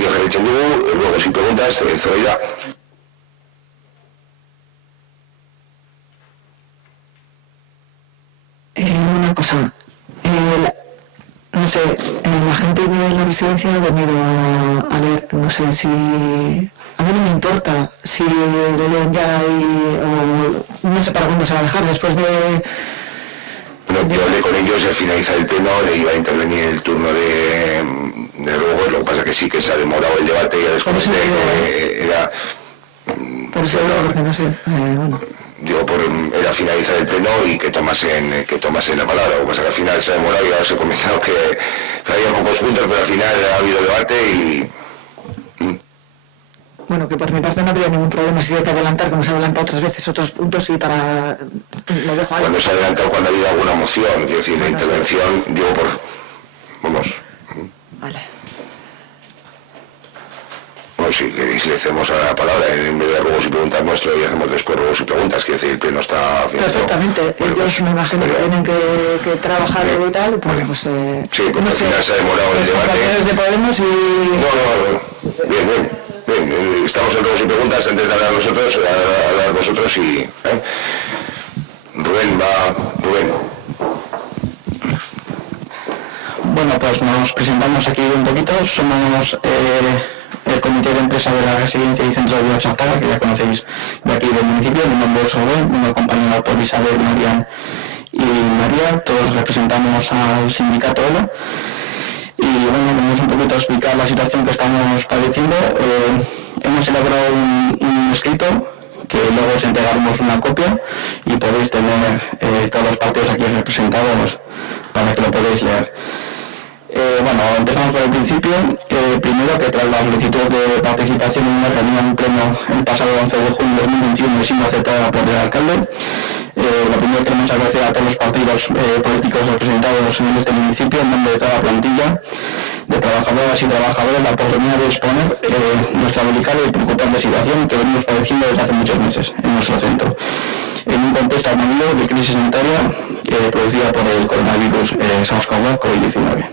aquí jarraitzen dugu, luego sin preguntas, Zoraida. Una cosa, no sé, la gente de la residencia ha venido a leer, no sé si... A mí no me importa si lo leen ya o no sé para cuándo se va a dejar, después de... Bueno, yo hablé con ellos y al finalizar el pleno le iba a intervenir el turno de luego, lo que pasa que sí que se ha demorado el debate y ya les comenté que era... Por eso porque no sé, bueno... Digo, era finalizar el pleno y que tomasen la palabra. Lo que pasa que al final se ha demorado y ahora os he comentado que había pocos puntos, pero al final ha habido debate y... Bueno, que por mi parte no habría ningún problema si hay que adelantar, como se ha adelantado otras veces, otros puntos y para... Lo dejo ahí. Cuando se ha adelantado, cuando ha habido alguna moción, quiero decir, la intervención, digo por... Vamos. Vale. Bueno, si queréis le hacemos a la palabra en vez de ruegos y preguntas nuestro y hacemos después ruegos y preguntas, quiero decir, el pleno está... Perfectamente, bueno, ellos me imagino que tienen que trabajar y tal, pues... pues sí, porque al final se ha demorado el debate. Los de Podemos y... No, bien. Estamos en ruegos y preguntas antes de hablar nosotros y... Rubén. Bueno, pues nos presentamos aquí un poquito. Somos el comité de empresa de la residencia y centro de vida Chartaga, que ya conocéis de aquí del municipio. Mi nombre es Rubén, me acompañado por Isabel, Marian y María. Todos representamos al sindicato ELO. Y bueno, vamos un poquito a explicar la situación que estamos padeciendo. Hemos elaborado un escrito que luego os entregaremos una copia y podéis tener todos los partidos aquí representados para que lo podáis leer. Bueno, empezamos por el principio. Primero, que tras la solicitud de participación en una reunión pleno el pasado 11 de junio de 2021 siendo aceptada por el alcalde, lo primero que queremos agradecer a todos los partidos políticos representados en este municipio, en nombre de toda la plantilla de trabajadoras y trabajadores, la oportunidad de exponer nuestra delicada y preocupante situación que venimos padeciendo desde hace muchos meses en nuestro centro, en un contexto añadido de crisis sanitaria producida por el coronavirus SARS-CoV-2 COVID-19.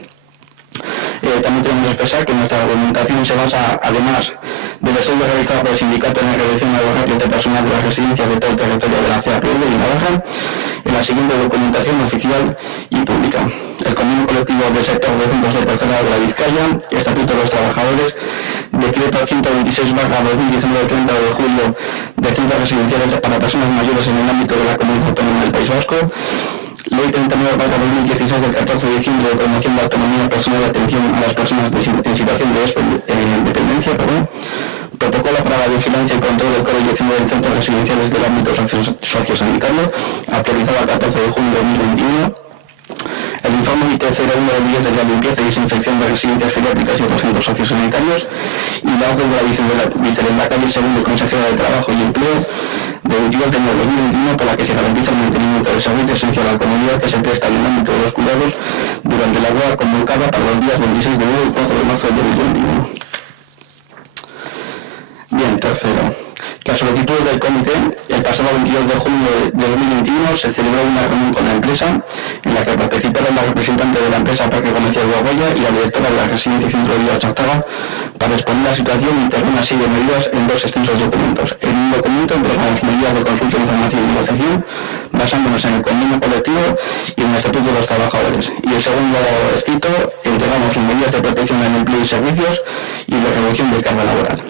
También queremos expresar que nuestra argumentación se basa, además del estudio realizado por el sindicato en la reducción de los ratios de personal de las residencias de todo el territorio de la CAPV y Navarra, en la siguiente documentación oficial y pública: el convenio colectivo del sector de centros de tercera de la Vizcaya, Estatuto de los Trabajadores, Decreto 126/2019 del 30 de julio de centros residenciales para personas mayores en el ámbito de la Comunidad Autónoma del País Vasco, Ley 39/2016 del 14 de diciembre de promoción de autonomía personal y atención a las personas en situación de dependencia, protocolo para la vigilancia y control del COVID-19 en centros residenciales del ámbito sociosanitario, actualizado el 14 de junio de 2021, el informe IT-01 del 10 de la limpieza y desinfección de residencias geriátricas y otros centros sociosanitarios, y la orden de la vicedecanaria segundo consejera de Trabajo y Empleo de 22 de enero de 2021, por la que se garantiza el mantenimiento del servicio esencial a la comunidad que se presta en el ámbito de los cuidados durante la huelga convocada para los días 26 de enero y 4 de marzo de 2021. Bien, tercero, que a solicitud del comité, el pasado 22 de junio de 2021 se celebró una reunión con la empresa en la que participaron la representante de la empresa Parque Comercial de Guaguaya y la directora de la residencia y centro de vida Chartaga para exponer la situación y intervenir una serie de medidas en dos extensos documentos. En un documento entregamos las medidas de consulta, información y negociación basándonos en el convenio colectivo y en el Estatuto de los Trabajadores, y el segundo escrito entregamos medidas de protección del empleo y servicios y de reducción de carga laboral.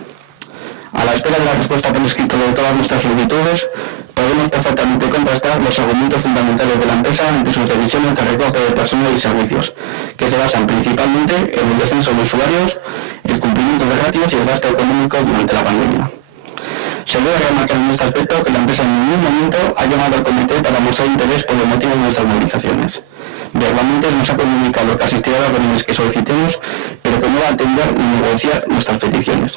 A la espera de la respuesta por escrito de todas nuestras solicitudes, podemos perfectamente contrastar los argumentos fundamentales de la empresa ante sus decisiones de recorte de personal y servicios, que se basan principalmente en el descenso de usuarios, el cumplimiento de ratios y el gasto económico durante la pandemia. Se debe remarcar en este aspecto que la empresa en ningún momento ha llamado al comité para mostrar interés por el motivo de nuestras movilizaciones. Verbalmente nos ha comunicado que asistirá a las reuniones que solicitemos, pero que no va a atender ni negociar nuestras peticiones,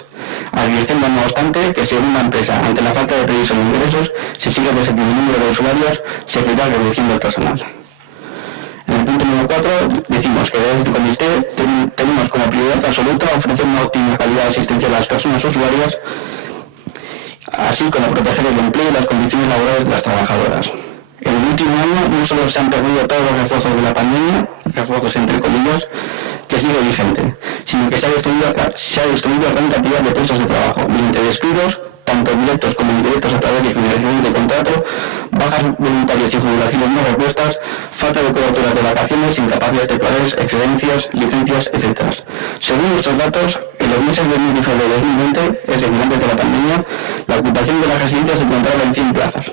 advirtiendo no obstante que si una empresa, ante la falta de previsión de ingresos, si sigue descendiendo el número de usuarios, seguirá reduciendo el personal. En el punto número 4 decimos que desde este comité tenemos como prioridad absoluta ofrecer una óptima calidad asistencial a las personas usuarias, así como proteger el empleo y las condiciones laborales de las trabajadoras. En el último año no solo se han perdido todos los refuerzos de la pandemia, refuerzos entre comillas, que sigue vigente, sino que se ha destruido gran cantidad de puestos de trabajo, mediante despidos, tanto directos como indirectos a través de finalización de contrato, bajas voluntarias y jubilaciones no repuestas, falta de cobertura de vacaciones, incapacidades temporales, excedencias, licencias, etc. Según estos datos, en los meses de enero y febrero de 2020, es decir, antes de la pandemia, la ocupación de las residencias se encontraba en 100 plazas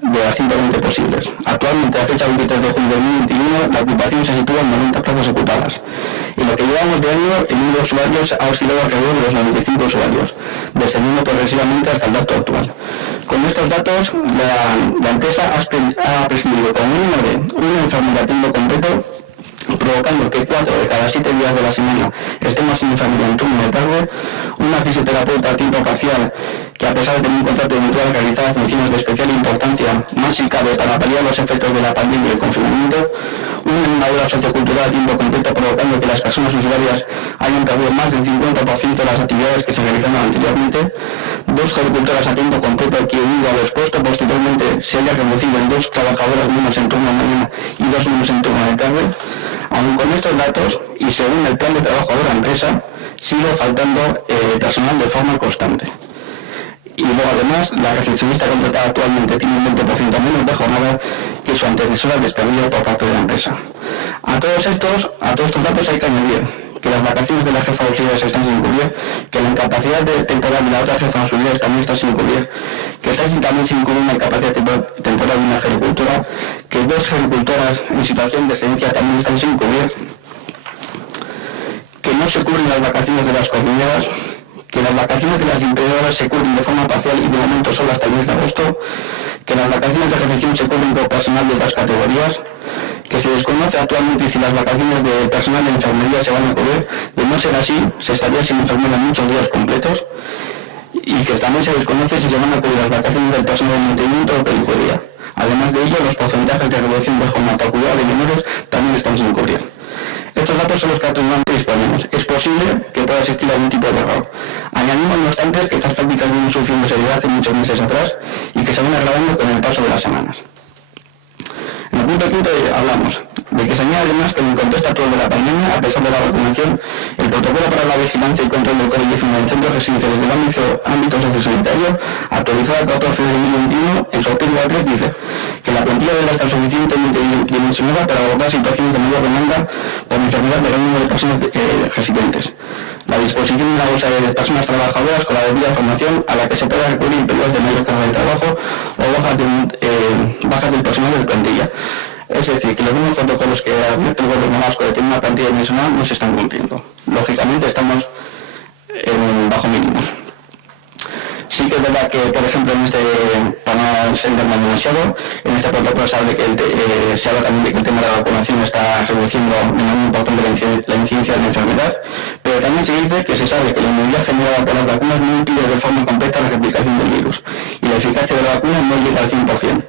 de las 120 posibles. Actualmente, a fecha 23 de junio de 2021, la ocupación se sitúa en 90 plazas ocupadas. En lo que llevamos de año, el número de usuarios ha oscilado alrededor de los 95 usuarios, descendiendo progresivamente hasta el dato actual. Con estos datos, la empresa ha prescindido como mínimo de una enfermera a tiempo completo, provocando que 4 de cada 7 días de la semana estemos sin enfermería en turno de tarde, una fisioterapeuta a tiempo parcial que, a pesar de tener un contrato eventual, realizaba funciones de especial importancia, más si cabe para paliar los efectos de la pandemia y el confinamiento, una animadora sociocultural a tiempo completo, provocando que las personas usuarias hayan perdido más del 50% de las actividades que se realizaban anteriormente, 2 agricultoras a tiempo completo que, unido a lo expuesto posteriormente, se haya reducido en 2 trabajadoras menos en turno de mañana y 2 menos en turno de tarde. Aun con estos datos, y según el plan de trabajo de la empresa, sigue faltando personal de forma constante. Y luego, además, la recepcionista contratada actualmente tiene un 20% menos de jornada que su antecesora despedida por parte de la empresa. A todos estos datos hay que añadir que las vacaciones de la jefa de auxiliares están sin cubrir, que la incapacidad temporal de la otra jefa de auxiliares también está sin cubrir, que está también sin cubrir una incapacidad temporal de una agricultora, que 2 agricultoras en situación de excedencia también están sin cubrir, que no se cubren las vacaciones de las cocineras, que las vacaciones de las limpiadoras se cubren de forma parcial y de momento solo hasta el mes de agosto, que las vacaciones de recepción se cubren con personal de otras categorías, que se desconoce actualmente si las vacaciones de personal de enfermería se van a cubrir. De no ser así, se estaría sin enfermera muchos días completos, y que también se desconoce si se van a cubrir las vacaciones del personal de mantenimiento o peluquería. Además de ello, los porcentajes de reducción de jornada para cuidado de menores también están sin cubrir. Estos datos son los que actualmente disponemos. Es posible que pueda existir algún tipo de error. Añadimos, no obstante, que estas prácticas vienen sufriendo seriedad hace muchos meses atrás y que se van agravando con el paso de las semanas. En el punto quinto hablamos de que se añade además que en el contexto actual de la pandemia, a pesar de la vacunación, el protocolo para la vigilancia y control del COVID-19 en centros residenciales del ámbito sociosanitario, actualizado el 14 de 2021, en su artículo 3 dice que la plantilla debe estar suficientemente dimensionada para abordar situaciones de mayor demanda por enfermedad del número de personas residentes. La disposición de una bolsa de personas trabajadoras con la debida formación a la que se pueda recurrir en periodos de mayor carga de trabajo o bajas del personal de plantilla. Es decir, que los mismos protocolos que advierte el gobierno vasco de tener una plantilla dimensional no se están cumpliendo. Lógicamente estamos bajo mínimos. Sí que es verdad que, por ejemplo, para no extenderme demasiado, en este protocolo se habla también de que el tema de la vacunación está reduciendo de manera importante la incidencia de la enfermedad, pero también se dice que se sabe que la inmunidad generada por las vacunas no impide de forma completa la replicación del virus y la eficacia de la vacuna no llega al 100%.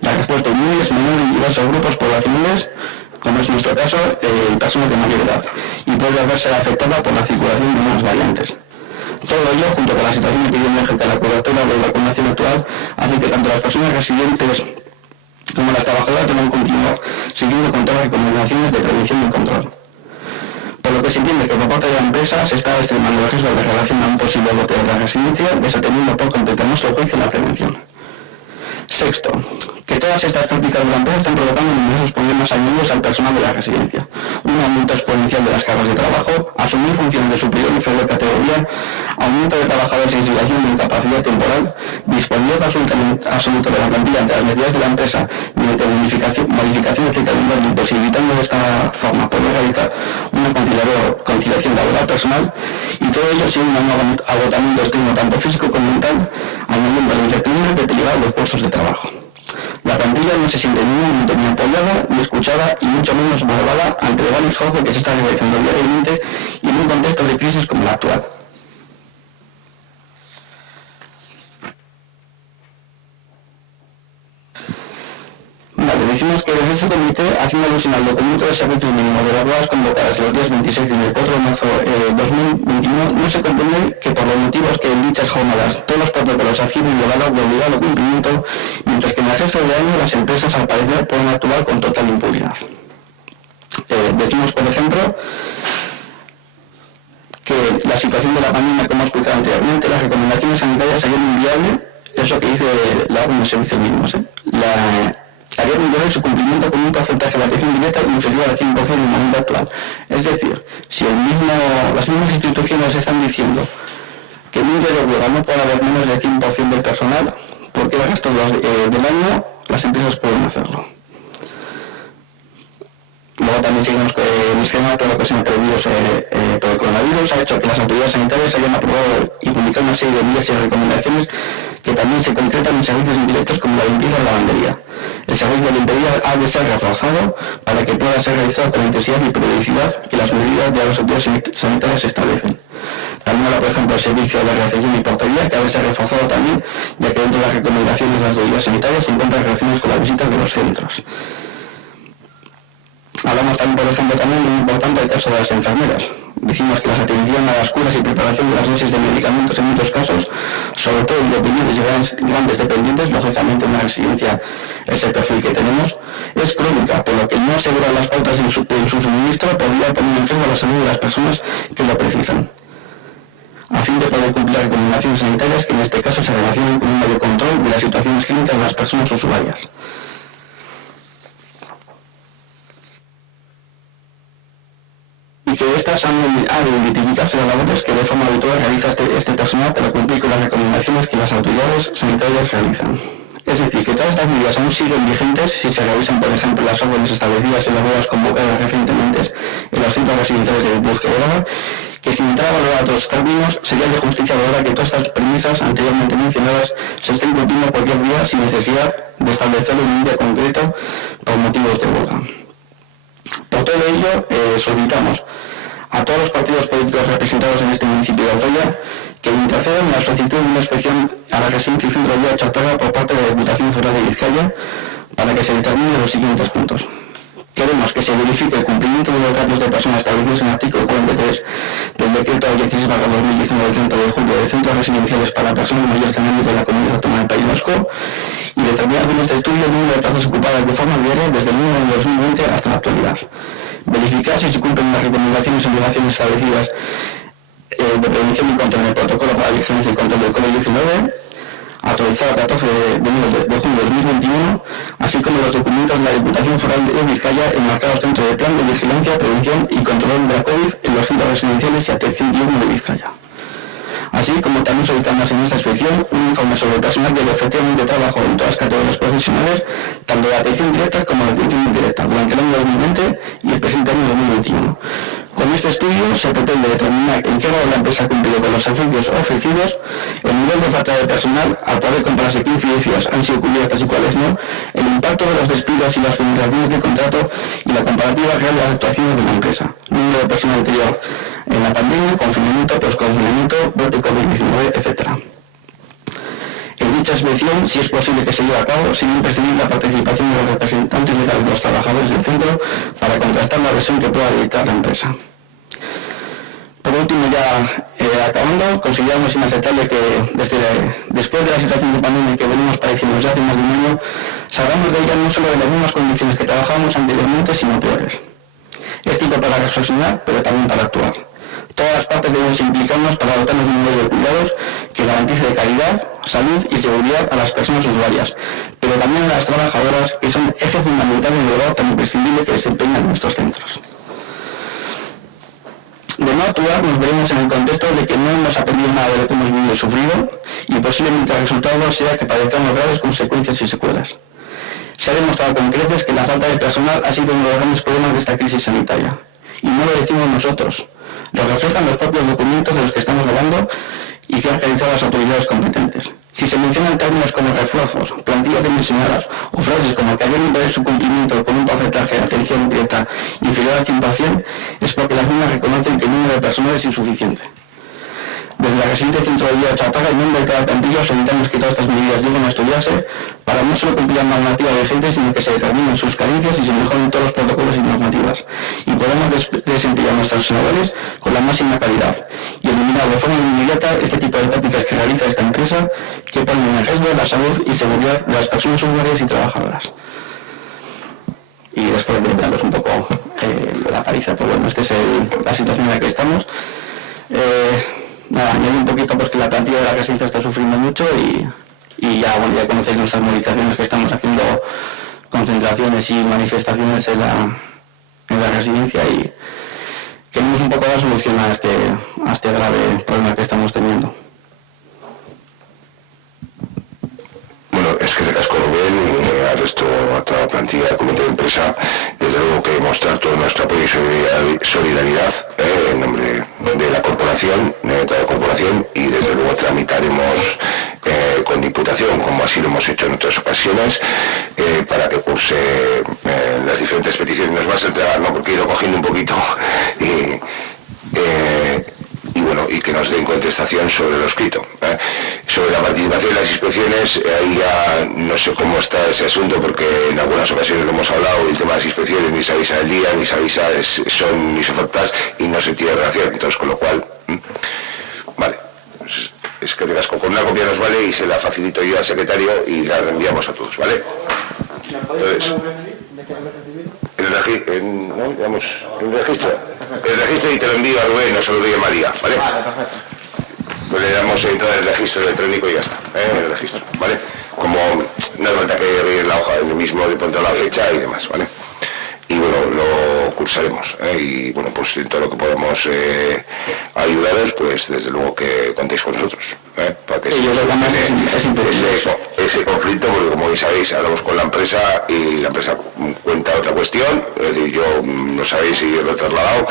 La respuesta inmune es menor en diversos grupos poblacionales, como es nuestro caso, personas de mayor edad, y puede verse afectada por la circulación de nuevas variantes. Todo ello, junto con la situación epidemiológica y la cobertura de vacunación actual, hace que tanto las personas residentes como las trabajadoras deban continuar siguiendo con todas las recomendaciones de prevención y control. Por lo que se entiende que por parte de la empresa se está extremando el riesgo de relación a un posible bote de la residencia, desatendiendo por completo nuestro juicio en la prevención. Sexto, que todas estas prácticas de la empresa están provocando numerosos problemas añadidos al personal de la residencia. Un aumento exponencial de las cargas de trabajo, asumir funciones de superior y inferior categoría, aumento de trabajadores en situación de incapacidad temporal, disponibilidad absoluta de la plantilla ante las necesidades de la empresa mediante modificaciones de calendario, imposibilitando de esta forma poder realizar una conciliación laboral personal, y todo ello sin un agotamiento extremo tanto físico como mental, añadiendo la incertidumbre de peligrar los puestos de trabajo. La plantilla no se siente en ningún momento ni apoyada, ni escuchada y mucho menos valorada ante el gran esfuerzo que se está realizando diariamente y en un contexto de crisis como el actual. Vale, decimos que desde este comité, haciendo alusión al documento de servicios mínimos de las ruedas convocadas en los días 26 y 4 de marzo de 2021, no se comprende que por los motivos que en dichas jornadas todos los protocolos adquieren el valor de obligado cumplimiento, mientras que en el resto de año las empresas al parecer pueden actuar con total impunidad. Decimos, por ejemplo, que la situación de la pandemia, como he explicado anteriormente, las recomendaciones sanitarias harían inviable, es lo que dice la Orden de Servicios Mínimos, harían inviable su cumplimiento con un porcentaje de atención directa inferior al 100% en el momento actual. Es decir, si las mismas instituciones están diciendo que en un día de huelga no puede haber menos del 100% del personal, porque el resto del año las empresas pueden hacerlo. Luego también seguimos con el esquema, todo lo que se ha previsto por el coronavirus ha hecho que las autoridades sanitarias hayan aprobado y publicado una serie de medidas y recomendaciones que también se concretan en servicios indirectos como la limpieza y la lavandería. El servicio de limpieza ha de ser reforzado para que pueda ser realizado con la intensidad y periodicidad que las medidas de las autoridades sanitarias establecen. También ahora, por ejemplo, el servicio de recepción y portería, que ha de ser reforzado también, ya que dentro de las recomendaciones de las autoridades sanitarias se encuentran relaciones con las visitas de los centros. Hablamos también, por ejemplo, también muy importante el caso de las enfermeras. Decimos que la atención a las curas y preparación de las dosis de medicamentos en muchos casos, sobre todo en dependientes y grandes dependientes, lógicamente en una residencia es el perfil que tenemos, es crónica, por lo que no asegurar las pautas en su suministro podría poner en riesgo la salud de las personas que lo precisan, a fin de poder cumplir las recomendaciones sanitarias que en este caso se relacionan con un mayor control de las situaciones clínicas de las personas usuarias. Y que estas han de identificarse las labores que de forma habitual realiza este personal para cumplir con las recomendaciones que las autoridades sanitarias realizan. Es decir, que todas estas medidas aún siguen vigentes si se revisan, por ejemplo, las órdenes establecidas en las bodas convocadas recientemente en los centros residenciales de Guipúzcoa y Álava, que sin entrar a valorar otros términos, sería de justicia valorar que todas estas premisas anteriormente mencionadas se estén cumpliendo cualquier día sin necesidad de establecerlo en un día concreto por motivos de huelga. Por todo ello, solicitamos a todos los partidos políticos representados en este municipio de Altoia que intercedan en la solicitud de una inspección a la residencia y centro de vida Chatarra por parte de la Diputación Foral de Vizcaya para que se determinen los siguientes puntos. Queremos que se verifique el cumplimiento de los datos de personas establecidos en el artículo 43 del decreto 16/2019 del 30 de julio de centros residenciales para personas mayores en el ámbito de la Comunidad Autónoma del País Vasco y determinar en este estudio el número de plazas ocupadas de forma diaria desde el 1 de 2020 hasta la actualidad. Verificar si se cumplen las recomendaciones y obligaciones establecidas de prevención y control del protocolo para la vigilancia y control del COVID-19, actualizado el 14 de junio de 2021, así como los documentos de la Diputación Foral de Vizcaya enmarcados dentro del Plan de Vigilancia, Prevención y Control de la COVID en los centros residenciales y atención diurna de Vizcaya. Así como también solicitamos en esta inspección un informe sobre el personal que efectivamente trabajó en todas las categorías profesionales, tanto de atención directa como de atención indirecta, durante el año 2020 y el presente año 2021. Con este estudio se pretende determinar en qué grado la empresa ha cumplido con los servicios ofrecidos, el nivel de falta de personal, al poder compararse qué incidencias han sido cubiertas y cuáles no, el impacto de los despidos y las finalizaciones de contrato y la comparativa real de las actuaciones de la empresa, número de personal anterior en la pandemia, confinamiento, posconfinamiento, brote COVID-19, etc. En dicha inspección, si es posible que se lleve a cabo, sería imprescindible la participación de los representantes legales de los trabajadores del centro para contrastar la versión que pueda dictar la empresa. Por último, ya acabando, consideramos inaceptable que después de la situación de pandemia que venimos padeciendo desde hace más de un año, salgamos de ella no solo de las mismas condiciones que trabajábamos anteriormente, sino peores. Es tiempo para reflexionar, pero también para actuar. Todas las partes debemos implicarnos para dotarnos de un modelo de cuidados que garantice de calidad, salud y seguridad a las personas usuarias, pero también a las trabajadoras, que son eje fundamental en el labor tan imprescindible que desempeñan nuestros centros. De no actuar, nos veremos en el contexto de que no hemos aprendido nada de lo que hemos vivido y sufrido, y posiblemente el resultado sea que padezcamos graves consecuencias y secuelas. Se ha demostrado con creces que la falta de personal ha sido uno de los grandes problemas de esta crisis sanitaria. Y no lo decimos nosotros, lo reflejan los propios documentos de los que estamos hablando y que han realizado las autoridades competentes. Si se mencionan términos como refuerzos, plantillas dimensionadas o frases como que habían impedir su cumplimiento con un porcentaje de atención directa inferior al 100%, es porque las mismas reconocen que el número de personal es insuficiente. Desde la residencia Centro de Vida de Chatarra, en nombre de cada plantilla, solicitamos que todas estas medidas lleguen a estudiarse para no solo cumplir la normativa vigente, sino que se determinen sus carencias y se mejoren todos los protocolos y normativas, y podamos desempeñar nuestros labores con la máxima calidad y eliminar de forma inmediata este tipo de prácticas que realiza esta empresa que ponen en riesgo la salud y seguridad de las personas usuarias y trabajadoras. Y después de darles un poco la paliza. Pero bueno, esta es la situación en la que estamos. Nada, añadir un poquito pues que la plantilla de la residencia está sufriendo mucho y ya, bueno, ya conocéis nuestras movilizaciones que estamos haciendo, concentraciones y manifestaciones en la residencia, y queremos un poco dar solución a este grave problema que estamos teniendo. Bueno, es que recasco Rubén y al resto, a toda la plantilla del comité de empresa, desde luego que mostrar todo nuestro apoyo y solidaridad en nombre de la corporación, de toda la corporación, y desde luego tramitaremos con Diputación, como así lo hemos hecho en otras ocasiones, para que curse las diferentes peticiones. Nos vas a entregar, ¿no? Porque he ido cogiendo un poquito y bueno, y que nos den contestación sobre lo escrito. Sobre la participación en las inspecciones, ahí ya no sé cómo está ese asunto, porque en algunas ocasiones lo hemos hablado, el tema de las inspecciones ni se avisa el día, ni se avisa, son mis ofertas y no se tiene relación, entonces con lo cual, vale, pues es que recasco, con una copia nos vale y se la facilito yo al secretario y la reenviamos a todos, ¿vale? Entonces, el registro y te lo envío a Rubén, no se lo doy a María, ¿vale? Pues le damos entrada el registro electrónico y ya está, el registro, ¿vale? Como no hace falta que rellene la hoja, en el mismo le pondrá la fecha y demás, ¿vale? Y bueno, lo cursaremos, y bueno, pues en todo lo que podamos ayudaros, pues desde luego que contéis con nosotros, para que ese conflicto, porque como bien sabéis, hablamos con la empresa y la empresa cuenta otra cuestión, es decir, yo no sabéis si lo he trasladado,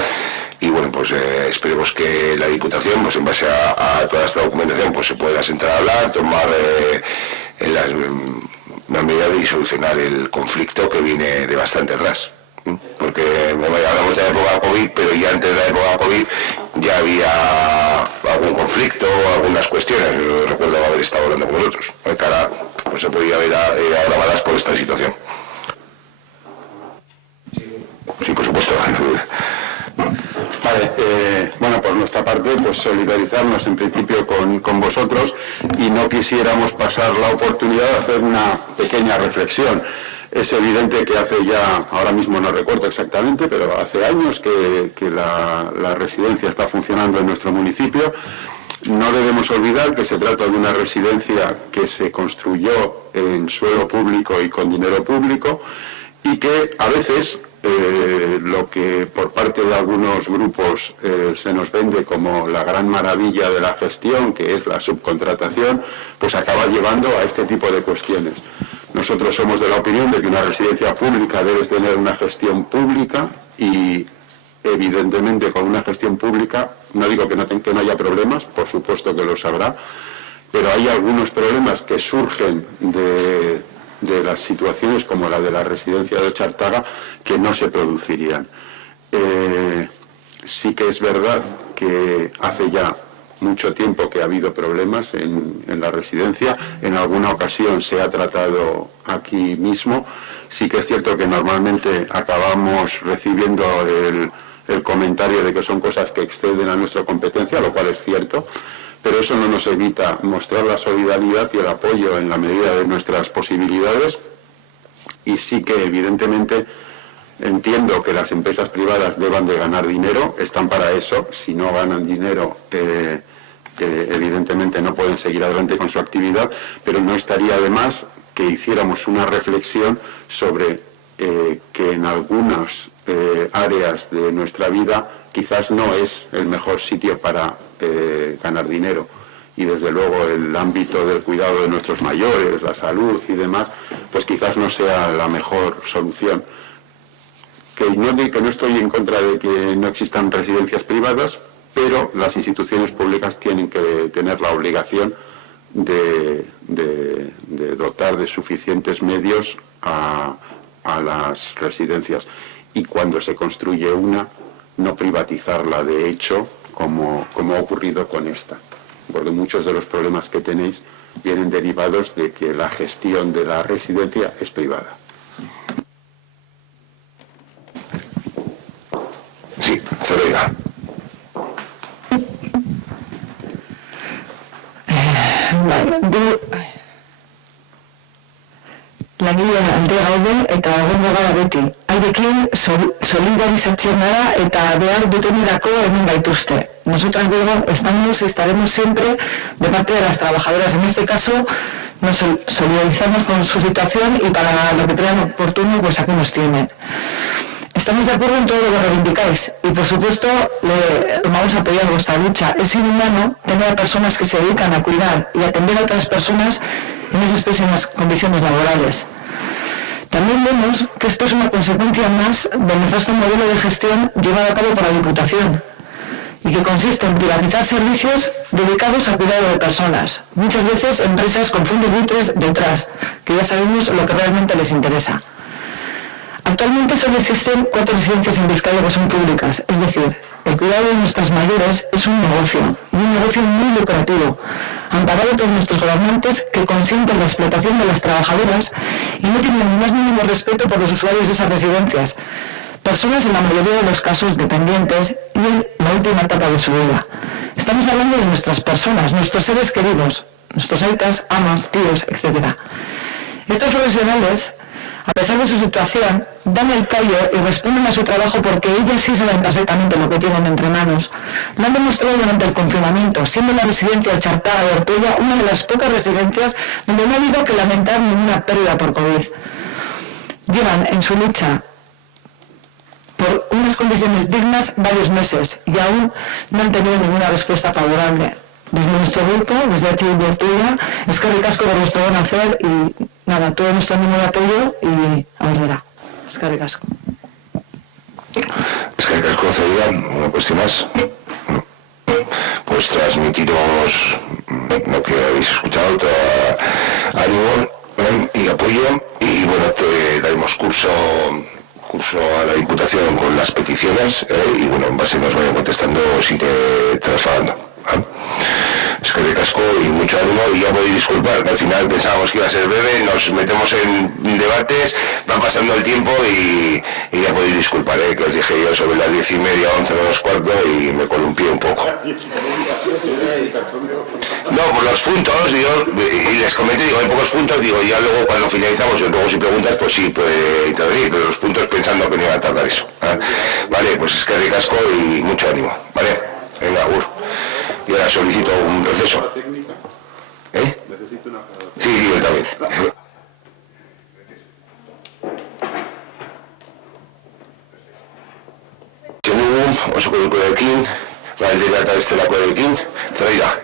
y bueno, pues esperemos que la Diputación, pues en base a toda esta documentación, pues se pueda sentar a hablar, tomar las medidas y solucionar el conflicto que viene de bastante atrás. Porque hablamos de la época COVID, pero ya antes de la época COVID ya había algún conflicto, algunas cuestiones. Yo recuerdo haber estado hablando con vosotros, que ahora pues se podía ver agravadas por esta situación. Sí, por supuesto. Vale, bueno, por nuestra parte, pues solidarizarnos en principio con vosotros, y no quisiéramos pasar la oportunidad de hacer una pequeña reflexión. Es evidente que hace ya, ahora mismo no recuerdo exactamente, pero hace años que la residencia está funcionando en nuestro municipio. No debemos olvidar que se trata de una residencia que se construyó en suelo público y con dinero público, y que a veces lo que por parte de algunos grupos se nos vende como la gran maravilla de la gestión, que es la subcontratación, pues acaba llevando a este tipo de cuestiones. Nosotros somos de la opinión de que una residencia pública debe tener una gestión pública, y evidentemente con una gestión pública, no digo que no haya problemas, por supuesto que los habrá, pero hay algunos problemas que surgen de las situaciones como la de la residencia de Ochartaga que no se producirían. Sí que es verdad que hace ya mucho tiempo que ha habido problemas en la residencia, en alguna ocasión se ha tratado aquí mismo. Sí que es cierto que normalmente acabamos recibiendo el comentario de que son cosas que exceden a nuestra competencia, lo cual es cierto, pero eso no nos evita mostrar la solidaridad y el apoyo en la medida de nuestras posibilidades, y sí que evidentemente entiendo que las empresas privadas deban de ganar dinero, están para eso. Si no ganan dinero, evidentemente no pueden seguir adelante con su actividad, pero no estaría de más que hiciéramos una reflexión sobre que en algunas áreas de nuestra vida quizás no es el mejor sitio para ganar dinero, y desde luego el ámbito del cuidado de nuestros mayores, la salud y demás, pues quizás no sea la mejor solución. Que no estoy en contra de que no existan residencias privadas, pero las instituciones públicas tienen que tener la obligación de dotar de suficientes medios a las residencias, y cuando se construye una, no privatizarla de hecho, como ha ocurrido con esta, porque muchos de los problemas que tenéis vienen derivados de que la gestión de la residencia es privada. Sí, Zoraida. langileen alde gaude eta egongo gara beti. Hairekin solidarizatzen gara eta behar dutenerako hemen gaituzte. Nosotras, digo, estamos y estaremos siempre de parte de las trabajadoras. En este caso, nos solidarizamos con su situación y para lo que crean oportuno, pues aquí nos tienen. Estamos de acuerdo en todo lo que reivindicáis y, por supuesto, vamos a apoyar vuestra lucha. Es inhumano tener a personas que se dedican a cuidar y atender a otras personas en esas pésimas condiciones laborales. También vemos que esto es una consecuencia más del nefasto modelo de gestión llevado a cabo por la Diputación y que consiste en privatizar servicios dedicados al cuidado de personas. Muchas veces empresas con fondos buitres detrás, que ya sabemos lo que realmente les interesa. Actualmente solo existen 4 residencias en Vizcaya que son públicas, es decir, el cuidado de nuestras mayores es un negocio, y un negocio muy lucrativo, amparado por nuestros gobernantes que consienten la explotación de las trabajadoras y no tienen ni más mínimo respeto por los usuarios de esas residencias, personas en la mayoría de los casos dependientes y en la última etapa de su vida. Estamos hablando de nuestras personas, nuestros seres queridos, nuestros aitas, amas, tíos, etc. Estos profesionales, a pesar de su situación, dan el callo y responden a su trabajo porque ellas sí saben perfectamente lo que tienen entre manos. Lo han demostrado durante el confinamiento, siendo la residencia Chartaga de Ortuella una de las pocas residencias donde no ha habido que lamentar ninguna pérdida por COVID. Llevan en su lucha por unas condiciones dignas varios meses y aún no han tenido ninguna respuesta favorable. Desde nuestro grupo, desde HIB Ortuella, eskerrik asko por vuestro buen hacer y nada, todo nuestro ánimo de apoyo y aurrera. Eskerrik asko. Eskerrik asko, Zaida. Una cuestión más. Pues transmitiros lo que habéis escuchado, todo ánimo y apoyo, y bueno, te daremos curso a la Diputación con las peticiones y bueno, en base nos vayan contestando, os iré trasladando. Es que de casco y mucho ánimo, y ya podéis disculpar que al final pensábamos que iba a ser breve, nos metemos en debates, va pasando el tiempo y ya podéis disculpar, que os dije yo sobre las 10:30, 11 menos cuarto y me columpié un poco. No, por los puntos, y les comenté, digo, hay pocos puntos, digo, ya luego cuando finalizamos, y luego si preguntas, pues sí puede intervenir, pero los puntos pensando que no iba a tardar eso. Vale, pues es que de casco y mucho ánimo, ¿vale? Venga, Agur. Y ahora solicito un receso. Necesito una... Sí, yo también. Zendugu, oso kodekin, galdera eta bestelako ekin, Zaida.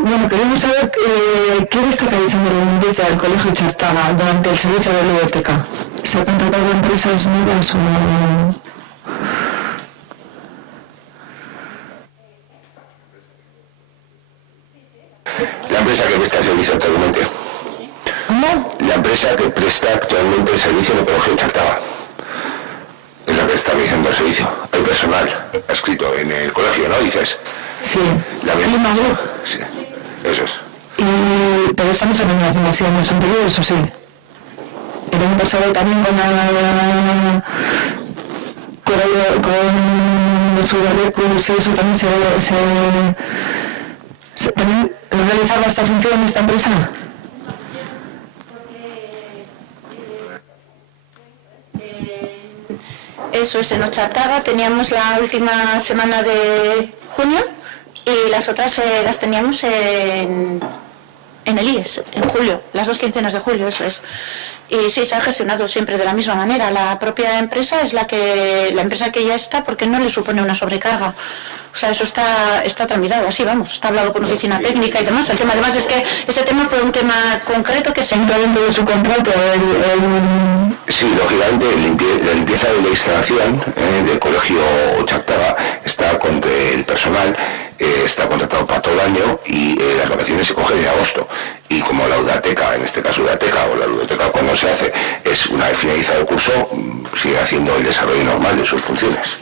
Bueno, queremos saber quién está realizando la limpieza del Colegio Chartaga durante el servicio de biblioteca. ¿Se ha contratado empresas nuevas o...? La empresa que presta el servicio actualmente. ¿Cómo? La empresa que presta actualmente el servicio en el Colegio Chartaga. Es la que está realizando el servicio. Hay personal adscrito en el colegio, ¿no? Dices. Sí. La Lima Group. Sí, eso es. Pero estamos en una asignación años anteriores, ¿o sí? El año pasado también con los Udalecus y eso también también realizaba esta función esta empresa. Eso es, en Ochartaga teníamos la última semana de junio y las otras las teníamos en el IES, en julio, las 2 quincenas de julio, eso es. Y sí, se ha gestionado siempre de la misma manera. La propia empresa es la empresa que ya está, porque no le supone una sobrecarga. O sea, eso está tramitado, así vamos, está hablado con oficina técnica y demás. El tema además es que ese tema fue un tema concreto que se entró dentro de su contrato. Sí, lógicamente la limpieza de la instalación del Colegio Chartaga está con el personal, está contratado para todo el año y las vacaciones se cogen en agosto. Y como la Udateca, en este caso Udateca o la Ludoteca cuando se hace es una vez finalizado el curso, sigue haciendo el desarrollo normal de sus funciones.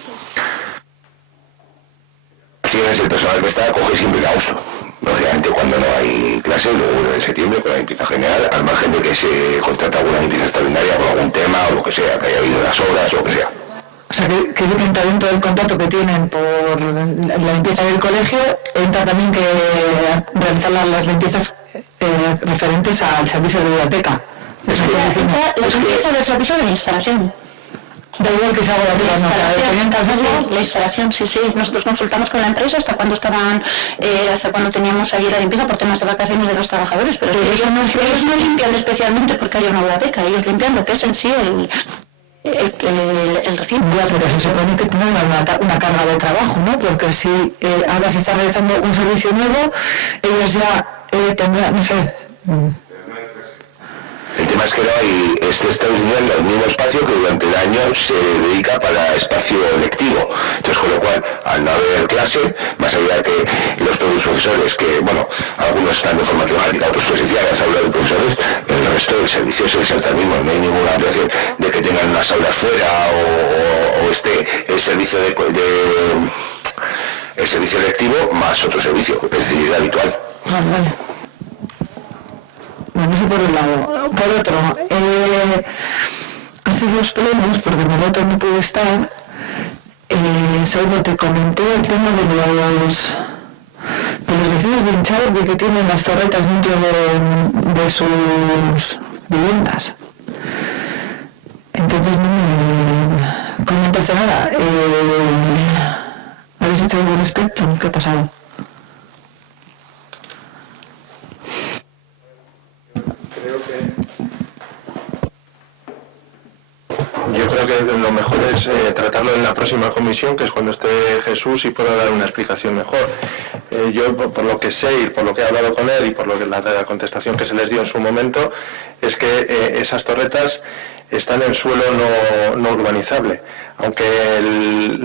El personal que está coge siempre en agosto. Lógicamente cuando no hay clase, luego en septiembre con la limpieza general, al margen de que se contrata alguna limpieza extraordinaria por algún tema o lo que sea, que haya habido unas obras o lo que sea. O sea, que entra dentro del contrato que tienen por la limpieza del colegio, entra también que realizar las limpiezas referentes al servicio de biblioteca. La limpieza del servicio de la instalación. Da igual que se haga la instalación, sí. Nosotros consultamos con la empresa hasta cuando teníamos ahí la limpieza por temas de vacaciones de los trabajadores, pero ellos no limpian especialmente porque haya una biblioteca, ellos limpian lo que es en sí el recinto. Ya, pero se supone que tienen una carga de trabajo, ¿no? Porque si ahora se está realizando un servicio nuevo, ellos ya tendrán, no sé... El tema es que no hay, está utilizando el mismo espacio que durante el año se dedica para espacio lectivo. Entonces, con lo cual, al no haber clase, más allá que los profesores, que, bueno, algunos están de forma temática, otros presenciales, aulas de profesores, el resto del servicio es exactamente el mismo. No hay ninguna ampliación de que tengan unas aulas fuera o esté el servicio el servicio lectivo más otro servicio, es decir, el habitual. Vale. Bueno, eso por un lado. Por otro, hace 2 plenos, porque en el otro no pude estar, solo te comenté el tema de los vecinos de Hinchar, de que tienen las torretas dentro de sus viviendas. Entonces no me comentaste nada. ¿Habéis hecho algo al respecto? ¿Qué ha pasado? Yo creo que lo mejor es tratarlo en la próxima comisión, que es cuando esté Jesús y pueda dar una explicación mejor. Yo, por lo que sé y por lo que he hablado con él y por lo que la contestación que se les dio en su momento, es que esas torretas están en suelo no urbanizable. Aunque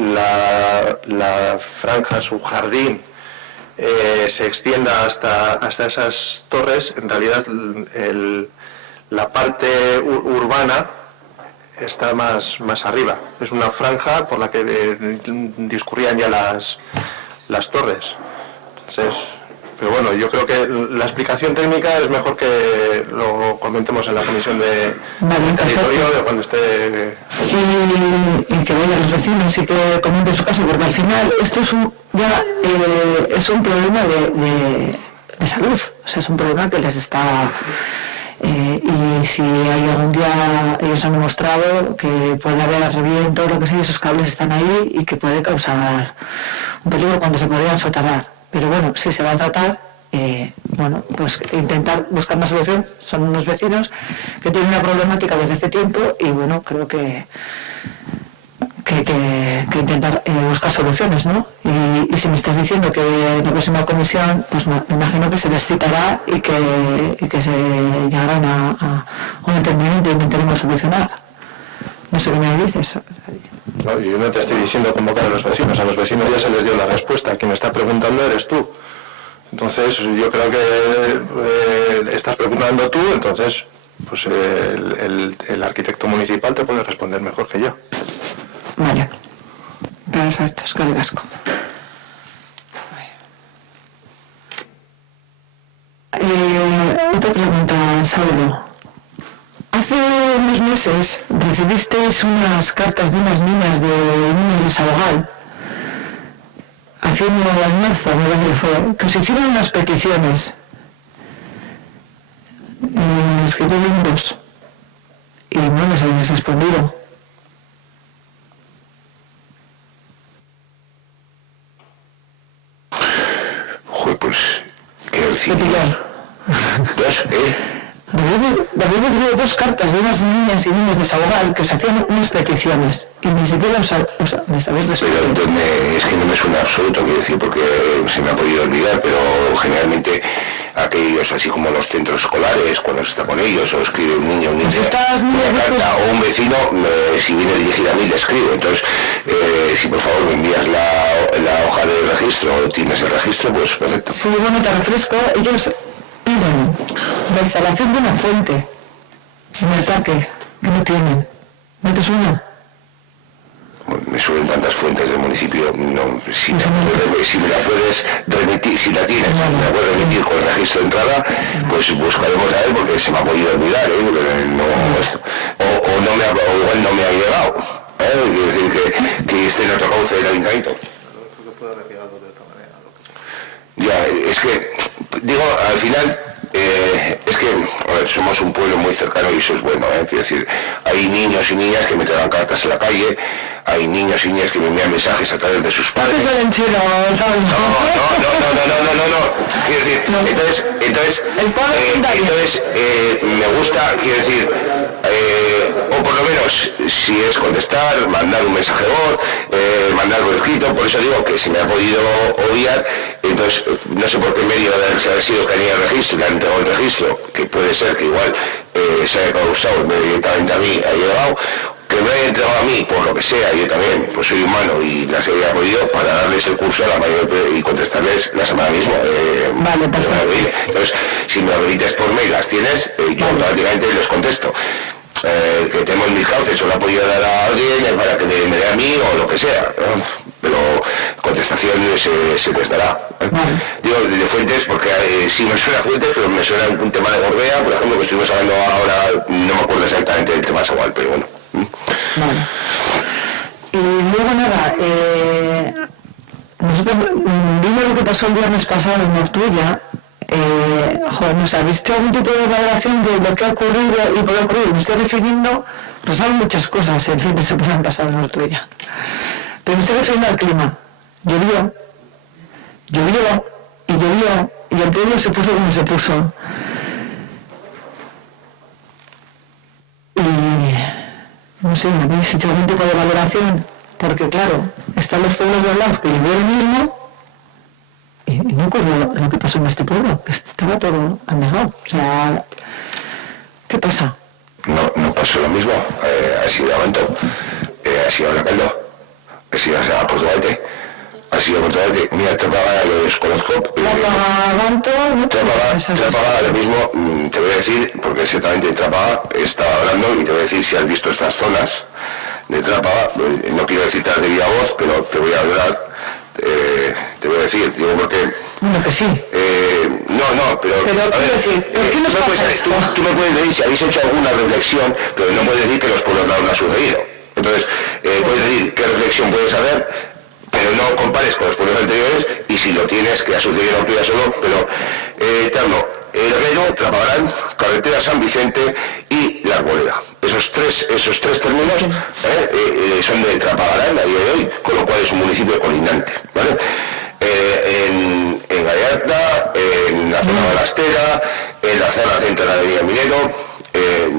la franja, su jardín, se extienda hasta esas torres, en realidad la parte urbana está más arriba. Es una franja por la que discurrían ya las torres. Entonces, pero bueno, yo creo que la explicación técnica es mejor que lo comentemos en la comisión de territorio de cuando esté... Y que vayan los vecinos y que comenten su caso, porque al final esto es un problema de salud. O sea, es un problema que les está... y si hay algún día, ellos han demostrado que puede haber reviento, lo que sea, esos cables están ahí y que puede causar un peligro cuando se podrían soterrar. Pero bueno, si se va a tratar, pues intentar buscar una solución. Son unos vecinos que tienen una problemática desde hace tiempo y bueno, creo que intentar buscar soluciones, ¿no? Y si me estás diciendo que en la próxima comisión, pues me imagino que se les citará y que se llegarán a un entendimiento y intentaremos solucionar. No sé qué me dices. No, yo no te estoy diciendo convocar a los vecinos ya se les dio la respuesta. Quien está preguntando eres tú. Entonces, yo creo que estás preguntando tú, entonces, pues el arquitecto municipal te puede responder mejor que yo. Vale, perfecto, es que le casco. Otra pregunta, Saulo. Hace unos meses recibisteis unas cartas de unas niñas de Salgal, haciendo en marzo, me parece que fue, que os hicieron unas peticiones. Escribieron 2 y no les habéis respondido. Pues, ¿qué recibimos? 2, Habéis recibido 2 cartas de unas niñas y niños de Salgal que os hacían unas peticiones y ni siquiera os habéis respondido. Pero es que no me suena absoluto, quiero decir, porque se me ha podido olvidar, pero generalmente aquellos, así como los centros escolares, cuando se está con ellos, o escribe un niño, una carta, o un vecino, si viene dirigida a mí, le escribo. Entonces, si por favor me envías la hoja de registro, o tienes el registro, pues perfecto. Sí, bueno, te refresco. Ellos piden la instalación de una fuente en el parque que no tienen. ¿No te suena? Me suelen tantas fuentes del municipio, no, si me la puedes remitir, si la tienes, me la puedes remitir con el registro de entrada, pues buscaremos a él porque se me ha podido olvidar, o igual no me ha llegado, quiero decir que esté en otro cauce del ayuntamiento. Ya, es que, digo, al final, Es que, a ver, somos un pueblo muy cercano y eso es bueno, quiero decir, hay niños y niñas que me traen cartas en la calle, hay niños y niñas que me envían mensajes a través de sus padres. No, no, quiero decir, entonces, me gusta, quiero decir, o por lo menos, si es contestar, mandar un mensaje de voz, mandarlo escrito, por eso digo que se me ha podido obviar, entonces, no sé por qué medio de haber sido que tenía el registro, le han entregado el registro, que puede ser que igual se haya causado directamente a mí, ha llegado, que me haya entregado a mí, por lo que sea, yo también, pues soy humano y las he podido para darles el curso a la mayor y contestarles la semana misma. Vale, perfecto. Entonces, si me habilitas por mail, las tienes, yo automáticamente les contesto. Que tenemos mil cauces, o la he podido dar a alguien para que me dé a mí o lo que sea, ¿no? Pero contestación se les dará. Digo, de fuentes, porque sí me suena fuentes, pero me suena un tema de Gorbea, por ejemplo, que estuvimos hablando ahora, no me acuerdo exactamente del tema igual, pero bueno. Vale. Y luego nada, nosotros vimos lo que pasó el viernes pasado en Ortuella. ¿Nos ha visto algún tipo de valoración de lo que ha ocurrido y por qué ha ocurrido? Me estoy refiriendo, pasaron muchas cosas el fin de semana pasado en Ortuella, pero me estoy refiriendo al clima. Llovió y el pueblo se puso como se puso. Y no sé, ¿me habéis hecho algún tipo de valoración? Porque claro, están los pueblos de al lado que llovió lo mismo. Y no ocurrió lo que pasó en este pueblo, que estaba todo anegado. O sea, ¿qué pasa? No pasó lo mismo, ha sido Abanto, ha sido Bracaldo, ha sido a Portugalete, mira, Trápaga lo desconozco. Abanto, Trápaga ahora mismo, te voy a decir, porque exactamente Trápaga está hablando y te voy a decir si has visto estas zonas de Trápaga, no quiero decirte de viva voz, pero te voy a hablar. Te voy a decir, digo porque... Bueno, que sí. Pero quiero decir, ¿por qué nos pasa esto? Tú me puedes decir si habéis hecho alguna reflexión, pero no puedes decir que los pueblos no ha sucedido. Entonces, puedes decir qué reflexión puedes hacer, pero no compares con los pueblos anteriores, y si lo tienes, que ha sucedido en Ortuella solo, pero Eterno, Herrero, Trapagarán, Carretera San Vicente y La Arboleda. Esos tres términos son de Trapagarán a día de hoy, con lo cual es un municipio colindante, ¿vale? En Gallarta, en la zona balastera, en la zona centro de la avenida Minero,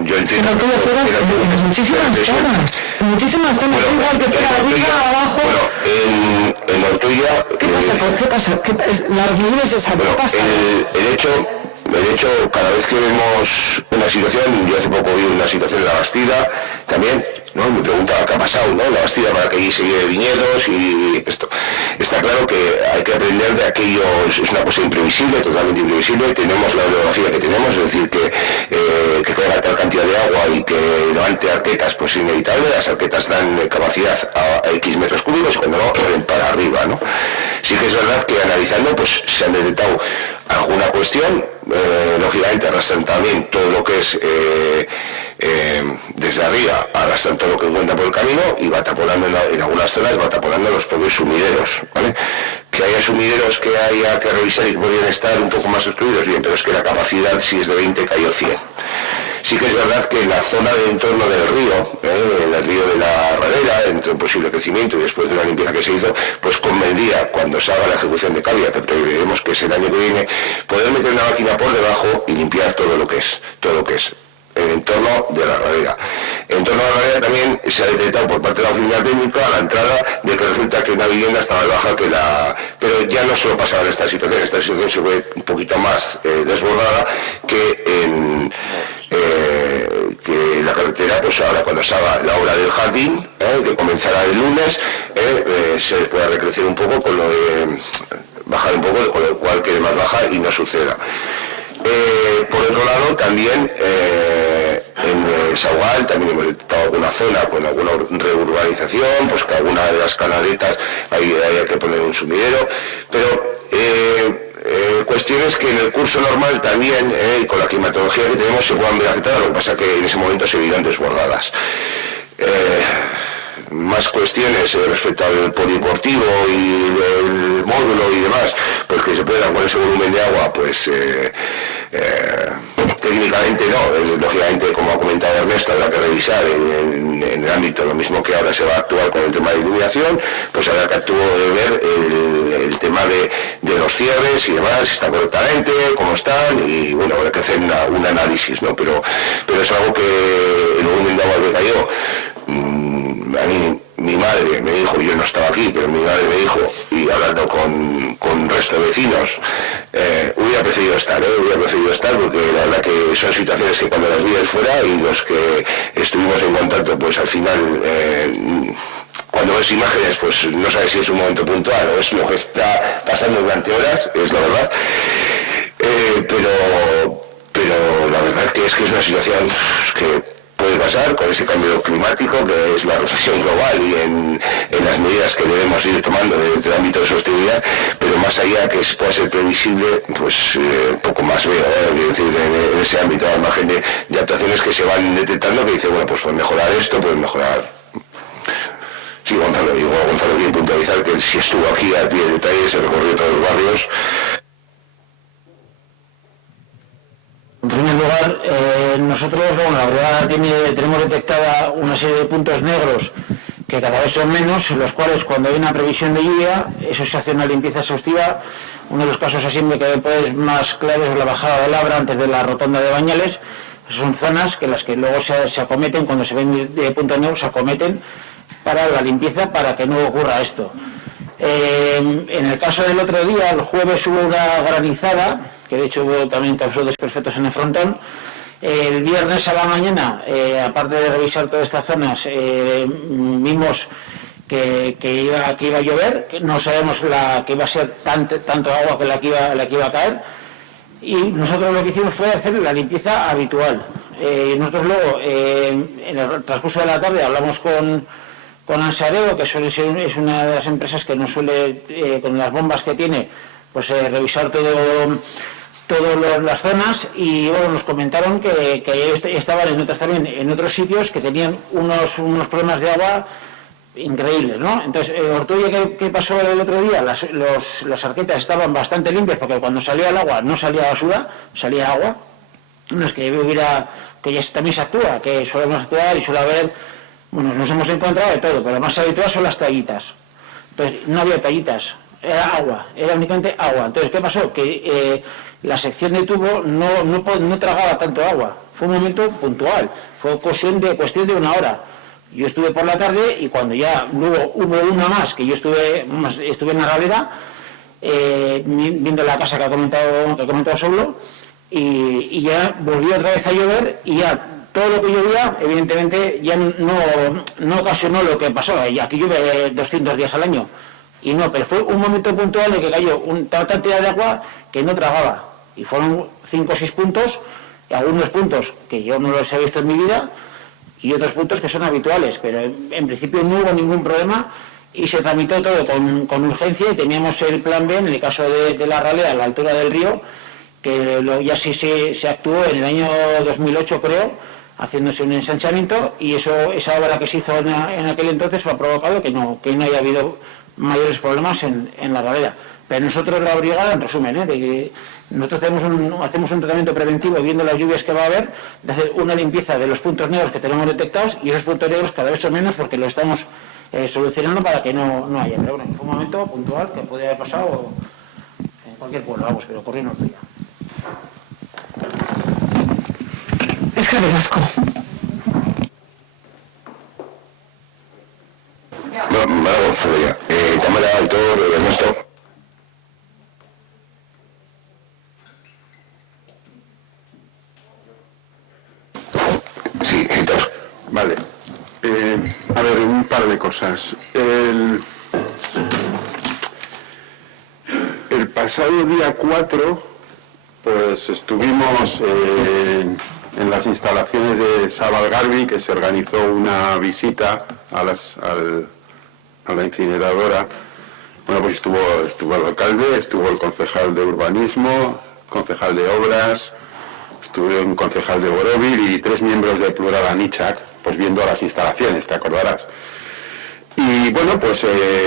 yo entiendo... Pero tú fuera en muchísimas zonas, igual que fuera arriba, abajo... Bueno, en Ortuella... ¿Qué pasa? La reflexión es esa, ¿qué pasa? El hecho, cada vez que vemos una situación, yo hace poco vi una situación en La Bastida, también, ¿no? Me preguntaba qué ha pasado, ¿no? La Bastida, para que allí se lleve viñedos y esto. Está claro que hay que aprender de aquello, es una cosa imprevisible, totalmente imprevisible, tenemos la orografía que tenemos, es decir, que caiga tal cantidad de agua y que levante arquetas, pues es inevitable, las arquetas dan capacidad a X metros cúbicos y cuando no, corren para arriba, ¿no? Sí que es verdad que analizando, pues se han detectado alguna cuestión, lógicamente arrastran también todo lo que es desde arriba, arrastran todo lo que encuentran por el camino y va taponando en algunas zonas, va taponando los propios sumideros, ¿vale? Que haya sumideros que haya que revisar y que podrían estar un poco más obstruidos, bien, pero es que la capacidad, si es de 20, cayó 100. Sí que es verdad que en la zona de entorno del río, en el río de la Radera, entre un posible crecimiento y después de la limpieza que se hizo, pues convendría, cuando se haga la ejecución de cavia, que preveremos que es el año que viene, poder meter una máquina por debajo y limpiar todo lo que es el entorno de la Radera. En torno a la Radera también se ha detectado por parte de la oficina técnica a la entrada de que resulta que una vivienda estaba más baja que la... Pero ya no solo pasaba en esta situación se fue un poquito más desbordada que la carretera, pues ahora cuando se haga la obra del jardín, que comenzará el lunes, se pueda recrecer un poco con lo de bajar un poco, con lo cual quede más baja y no suceda. Por otro lado, también en Sagual también hemos detectado alguna zona con alguna reurbanización, pues que alguna de las canaletas haya que poner un sumidero, pero cuestiones que en el curso normal también, con la climatología que tenemos, se puedan ver afectadas, lo que pasa que en ese momento se vieron desbordadas. Más cuestiones respecto al polideportivo y el módulo y demás, pues que se pueda con ese volumen de agua, pues Técnicamente no, lógicamente, como ha comentado Ernesto, habrá que revisar en el ámbito, lo mismo que ahora se va a actuar con el tema de iluminación, pues habrá que ver el tema de los cierres y demás, si están correctamente, cómo están, y bueno, habrá que hacer un análisis, ¿no? Pero es algo que en un vendaval me cayó. A mí, mi madre me dijo, yo no estaba aquí, pero mi madre me dijo, y hablando con el resto de vecinos, hubiera preferido estar porque la verdad que son situaciones que cuando las vives fuera y los que estuvimos en contacto, pues al final, cuando ves imágenes, pues no sabes si es un momento puntual o es lo que está pasando durante horas, es la verdad, pero la verdad es que es una situación que puede pasar con ese cambio climático, que es la recesión global, y en las medidas que debemos ir tomando desde el ámbito de sostenibilidad, pero más allá que pueda ser previsible, pues poco más veo, es decir, en ese ámbito, al margen de actuaciones que se van detectando, que dice, bueno, pues pueden mejorar esto, pueden mejorar. Sí, Gonzalo quiere puntualizar que si estuvo aquí a pie de detalle, se recorrió todos los barrios. En primer lugar, nosotros, bueno, la brigada tenemos detectada una serie de puntos negros que cada vez son menos, en los cuales cuando hay una previsión de lluvia, eso se hace una limpieza exhaustiva. Uno de los casos así que más claros es la bajada de Labra antes de la rotonda de Bañales. Son zonas que las que luego se acometen, cuando se ven de puntos negros, se acometen para la limpieza, para que no ocurra esto. En el caso del otro día, el jueves, hubo una granizada, que de hecho también causó desperfectos en el frontón. El viernes a la mañana, aparte de revisar todas estas zonas, vimos que iba a llover, que no sabemos que iba a ser tanto agua que la que iba a caer, y nosotros lo que hicimos fue hacer la limpieza habitual. Nosotros luego, en el transcurso de la tarde, hablamos con Ansareo, que es una de las empresas que nos suele, con las bombas que tiene, pues revisar todas las zonas, y bueno, nos comentaron que estaban en otros sitios que tenían unos problemas de agua increíbles, ¿no? Entonces, Ortuella, ¿qué pasó el otro día? Las arquetas estaban bastante limpias, porque cuando salía el agua no salía basura, salía agua. No es que que ya también se actúa, que solemos actuar y suele haber, bueno, nos hemos encontrado de todo, pero lo más habitual son las toallitas. Entonces, no había toallitas, era agua, era únicamente agua. Entonces, ¿qué pasó? Que la sección de tubo no tragaba tanto agua. Fue un momento puntual, fue cuestión de una hora. Yo estuve por la tarde, y cuando ya luego hubo una más, que yo estuve en la galera, viendo la casa que ha comentado Solo, y ya volvió otra vez a llover, y ya todo lo que llovía, evidentemente, ya no ocasionó lo que pasó. Aquí llueve 200 días al año, y no, pero fue un momento puntual en que cayó tal cantidad de agua que no tragaba, y fueron 5 o 6 puntos, y algunos puntos que yo no los he visto en mi vida, y otros puntos que son habituales, pero en principio no hubo ningún problema, y se tramitó todo con urgencia, y teníamos el plan B en el caso de la ralea a la altura del río, que ya sí se actuó en el año 2008, creo, haciéndose un ensanchamiento, y esa obra que se hizo en aquel entonces ha provocado que no haya habido mayores problemas en la ralea. Pero nosotros, la brigada, en resumen, de que nosotros hacemos un tratamiento preventivo viendo las lluvias que va a haber, de hacer una limpieza de los puntos negros que tenemos detectados, y esos puntos negros cada vez son menos porque lo estamos solucionando para que no haya. Pero bueno, fue un momento puntual que podría haber pasado en cualquier pueblo, pero ocurrió en Ortuella. Es que de asco. Vamos, Freya. Cámara, autor, Ernesto. Sí, entonces. Vale. A ver, un par de cosas. El pasado día 4, pues estuvimos en las instalaciones de Sabalgarbi, que se organizó una visita a la incineradora. Bueno, pues estuvo el alcalde, estuvo el concejal de urbanismo, concejal de obras, estuvo un concejal de Borovil y 3 miembros de Plural Anitzak, pues viendo las instalaciones, te acordarás. Y bueno, pues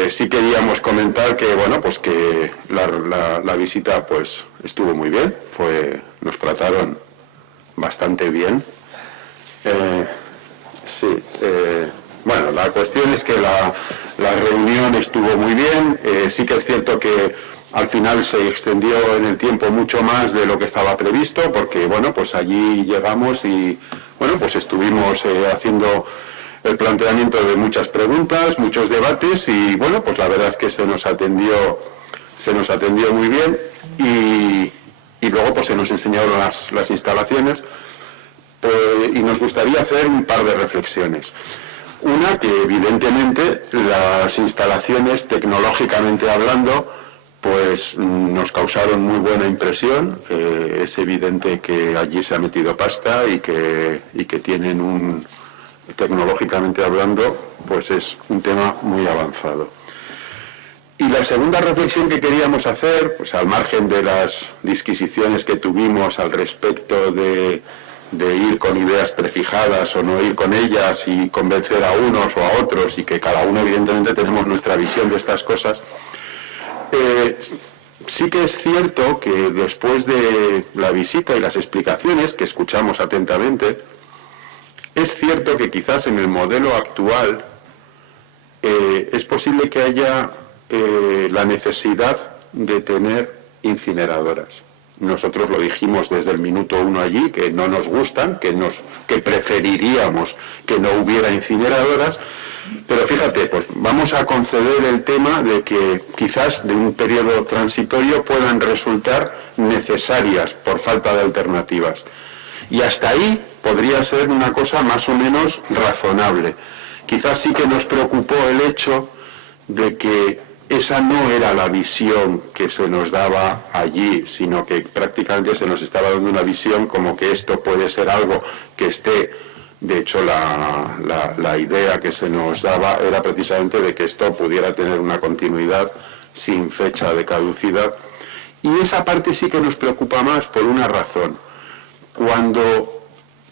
sí queríamos comentar que, bueno, pues que la visita pues estuvo muy bien, nos trataron bastante bien. Bueno, la cuestión es que la reunión estuvo muy bien. Sí que es cierto que al final se extendió en el tiempo mucho más de lo que estaba previsto, porque bueno, pues allí llegamos y bueno, pues estuvimos haciendo el planteamiento de muchas preguntas, muchos debates, y bueno, pues la verdad es que se nos atendió muy bien, y luego pues se nos enseñaron las instalaciones, y nos gustaría hacer un par de reflexiones. Una, que evidentemente las instalaciones, tecnológicamente hablando, pues nos causaron muy buena impresión. Es evidente que allí se ha metido pasta y que tienen tecnológicamente hablando, pues es un tema muy avanzado. Y la segunda reflexión que queríamos hacer, pues al margen de las disquisiciones que tuvimos al respecto de ir con ideas prefijadas o no ir con ellas y convencer a unos o a otros, y que cada uno evidentemente tenemos nuestra visión de estas cosas, sí que es cierto que después de la visita y las explicaciones que escuchamos atentamente, es cierto que quizás en el modelo actual es posible que haya la necesidad de tener incineradoras. Nosotros lo dijimos desde el minuto 1 allí, que no nos gustan, que preferiríamos que no hubiera incineradoras, pero fíjate, pues vamos a conceder el tema de que quizás de un periodo transitorio puedan resultar necesarias por falta de alternativas. Y hasta ahí podría ser una cosa más o menos razonable. Quizás sí que nos preocupó el hecho de que esa no era la visión que se nos daba allí, sino que prácticamente se nos estaba dando una visión como que esto puede ser algo que esté. De hecho, la idea que se nos daba era precisamente de que esto pudiera tener una continuidad sin fecha de caducidad. Y esa parte sí que nos preocupa más por una razón. Cuando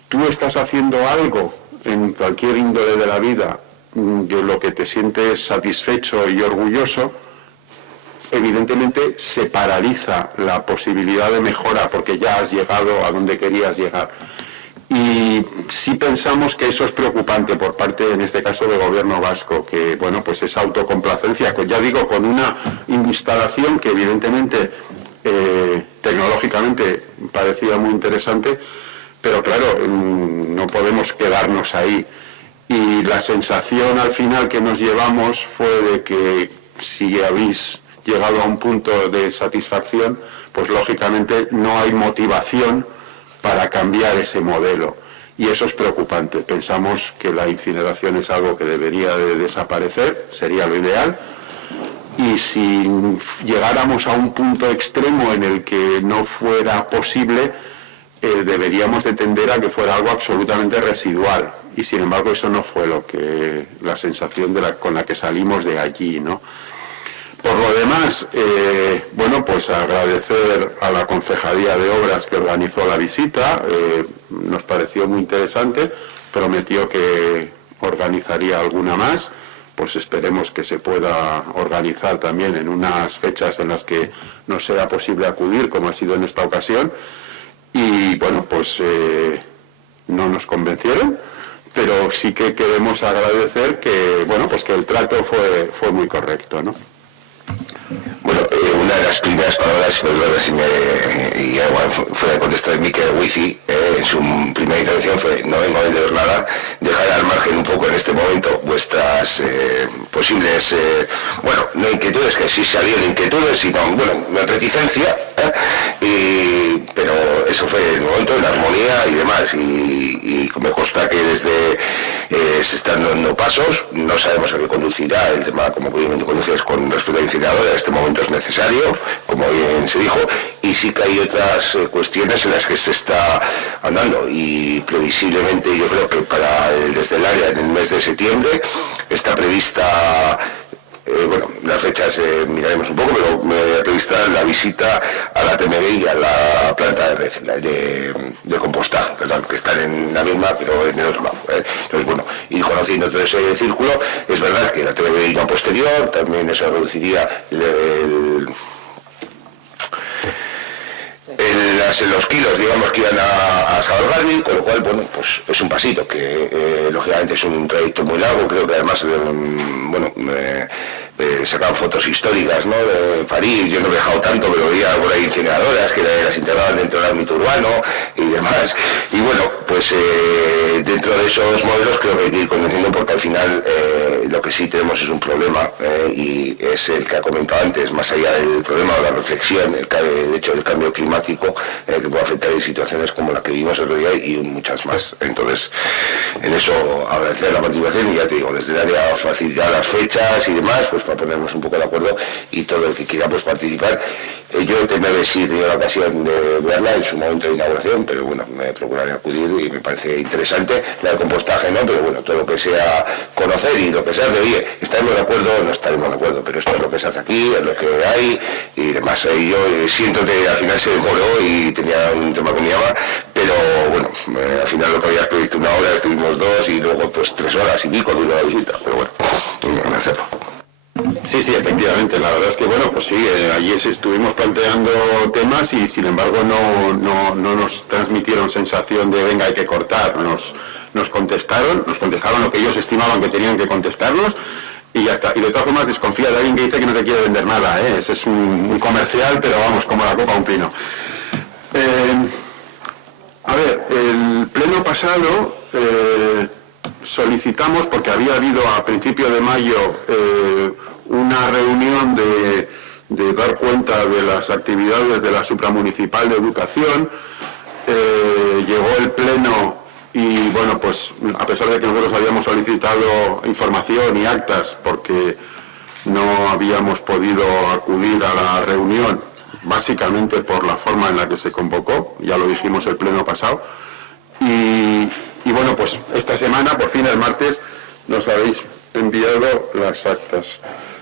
tú estás haciendo algo en cualquier índole de la vida de lo que te sientes satisfecho y orgulloso, evidentemente se paraliza la posibilidad de mejora porque ya has llegado a donde querías llegar. Y sí pensamos que eso es preocupante por parte, en este caso, del gobierno vasco, que, bueno, pues esa autocomplacencia, ya digo, con una instalación que evidentemente tecnológicamente parecía muy interesante, pero claro, no podemos quedarnos ahí. Y la sensación al final que nos llevamos fue de que si habéis llegado a un punto de satisfacción, pues lógicamente no hay motivación para cambiar ese modelo, y eso es preocupante. Pensamos que la incineración es algo que debería de desaparecer, sería lo ideal, y si llegáramos a un punto extremo en el que no fuera posible, deberíamos de tender a que fuera algo absolutamente residual, y sin embargo eso no fue la sensación con la que salimos de allí, ¿no? Por lo demás, bueno, pues agradecer a la Concejalía de Obras que organizó la visita, nos pareció muy interesante, prometió que organizaría alguna más, pues esperemos que se pueda organizar también en unas fechas en las que no sea posible acudir, como ha sido en esta ocasión, y bueno, pues no nos convencieron, pero sí que queremos agradecer que, bueno, pues que el trato fue muy correcto, ¿no? Bueno, una de las primeras palabras, perdón, y bueno, fue de contestar Mikel Wifi en su primera intervención, fue: no vengo a vender nada, dejar al margen un poco en este momento vuestras posibles, bueno, no inquietudes, que sí salieron inquietudes, sino, bueno, reticencia, pero eso fue en el momento, en la armonía y demás, y me consta que desde se están dando pasos, no sabemos a qué conducirá el tema, como bien conduces con respecto a incineradora, en este momento es necesario, como bien se dijo, y sí que hay otras cuestiones en las que se está andando, y previsiblemente yo creo que desde el área en el mes de septiembre está prevista, bueno, las fechas miraremos un poco, pero me prevista la visita a la TMB y a la planta de compostaje, perdón, que están en la misma, pero en el otro lado. Entonces, bueno, ir conociendo todo ese círculo. Es verdad que la TMB irá posterior, también eso reduciría los kilos, digamos, que iban a Salvarbi, con lo cual, bueno, pues es un pasito, que lógicamente es un trayecto muy largo, creo que además, bueno, sacaban fotos históricas, ¿no?, de París. Yo no he viajado tanto, pero veía por ahí incineradoras que las integraban dentro del ámbito urbano y demás. Y bueno, pues dentro de esos modelos creo que hay que ir conduciendo, porque al final lo que sí tenemos es un problema, y es el que ha comentado antes, más allá del problema de la reflexión, de hecho el cambio climático, que puede afectar en situaciones como la que vivimos el otro día y muchas más. Entonces, en eso agradecer la participación, y ya te digo, desde el área facilitar las fechas y demás, pues para ponernos un poco de acuerdo, y todo el que quiera pues participar. Yo en TMB sí he tenido la ocasión de verla en su momento de inauguración, pero bueno, me procuraré acudir y me parece interesante. La de compostaje no, pero bueno, todo lo que sea conocer y lo que se hace, oye, estaremos de acuerdo o no estaremos de acuerdo, pero esto es lo que se hace aquí, es lo que hay y demás. Yo siento que al final se demoró y tenía un tema con mi ama, pero bueno, al final lo que habías previsto 1 hora, estuvimos 2 y luego pues 3 horas y pico duró la visita, pero bueno, a hacerlo. Sí, efectivamente. La verdad es que, bueno, pues sí, allí estuvimos planteando temas y, sin embargo, no nos transmitieron sensación de, venga, hay que cortar. Nos contestaron lo que ellos estimaban que tenían que contestarnos y ya está. Y de todas formas, desconfía de alguien que dice que no te quiere vender nada, ¿eh? Ese es un comercial, pero vamos, como la copa a un pino. A ver, el pleno pasado solicitamos, porque había habido a principio de mayo una reunión de dar cuenta de las actividades de la Supramunicipal de Educación. Llegó el pleno y, bueno, pues a pesar de que nosotros habíamos solicitado información y actas porque no habíamos podido acudir a la reunión, básicamente por la forma en la que se convocó, ya lo dijimos el pleno pasado, y bueno, pues esta semana, por fin el martes, nos habéis enviado las actas.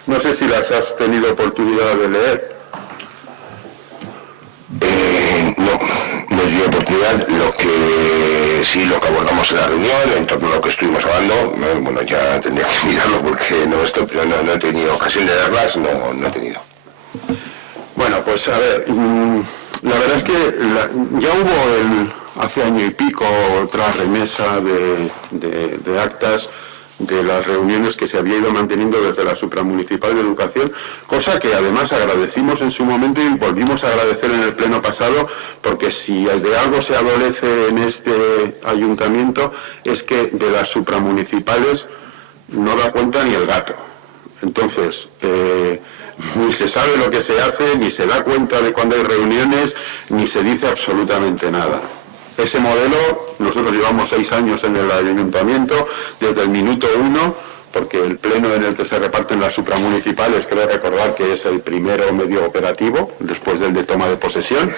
No sé si las has tenido oportunidad de leer. No dio oportunidad. Lo que abordamos en la reunión, en torno a lo que estuvimos hablando, bueno, ya tendría que mirarlo porque no he tenido ocasión de verlas, no he tenido. Bueno, pues a ver, la verdad es que ya hubo hace año y pico otra remesa de actas de las reuniones que se había ido manteniendo desde la Supramunicipal de Educación, cosa que además agradecimos en su momento y volvimos a agradecer en el pleno pasado, porque si de algo se adolece en este ayuntamiento es que de las supramunicipales no da cuenta ni el gato. Entonces, ni se sabe lo que se hace, ni se da cuenta de cuando hay reuniones, ni se dice absolutamente nada. Ese modelo, nosotros llevamos 6 años en el ayuntamiento, desde el minuto 1, porque el pleno en el que se reparten las supramunicipales, creo recordar que es el primero medio operativo, después del de toma de posesión.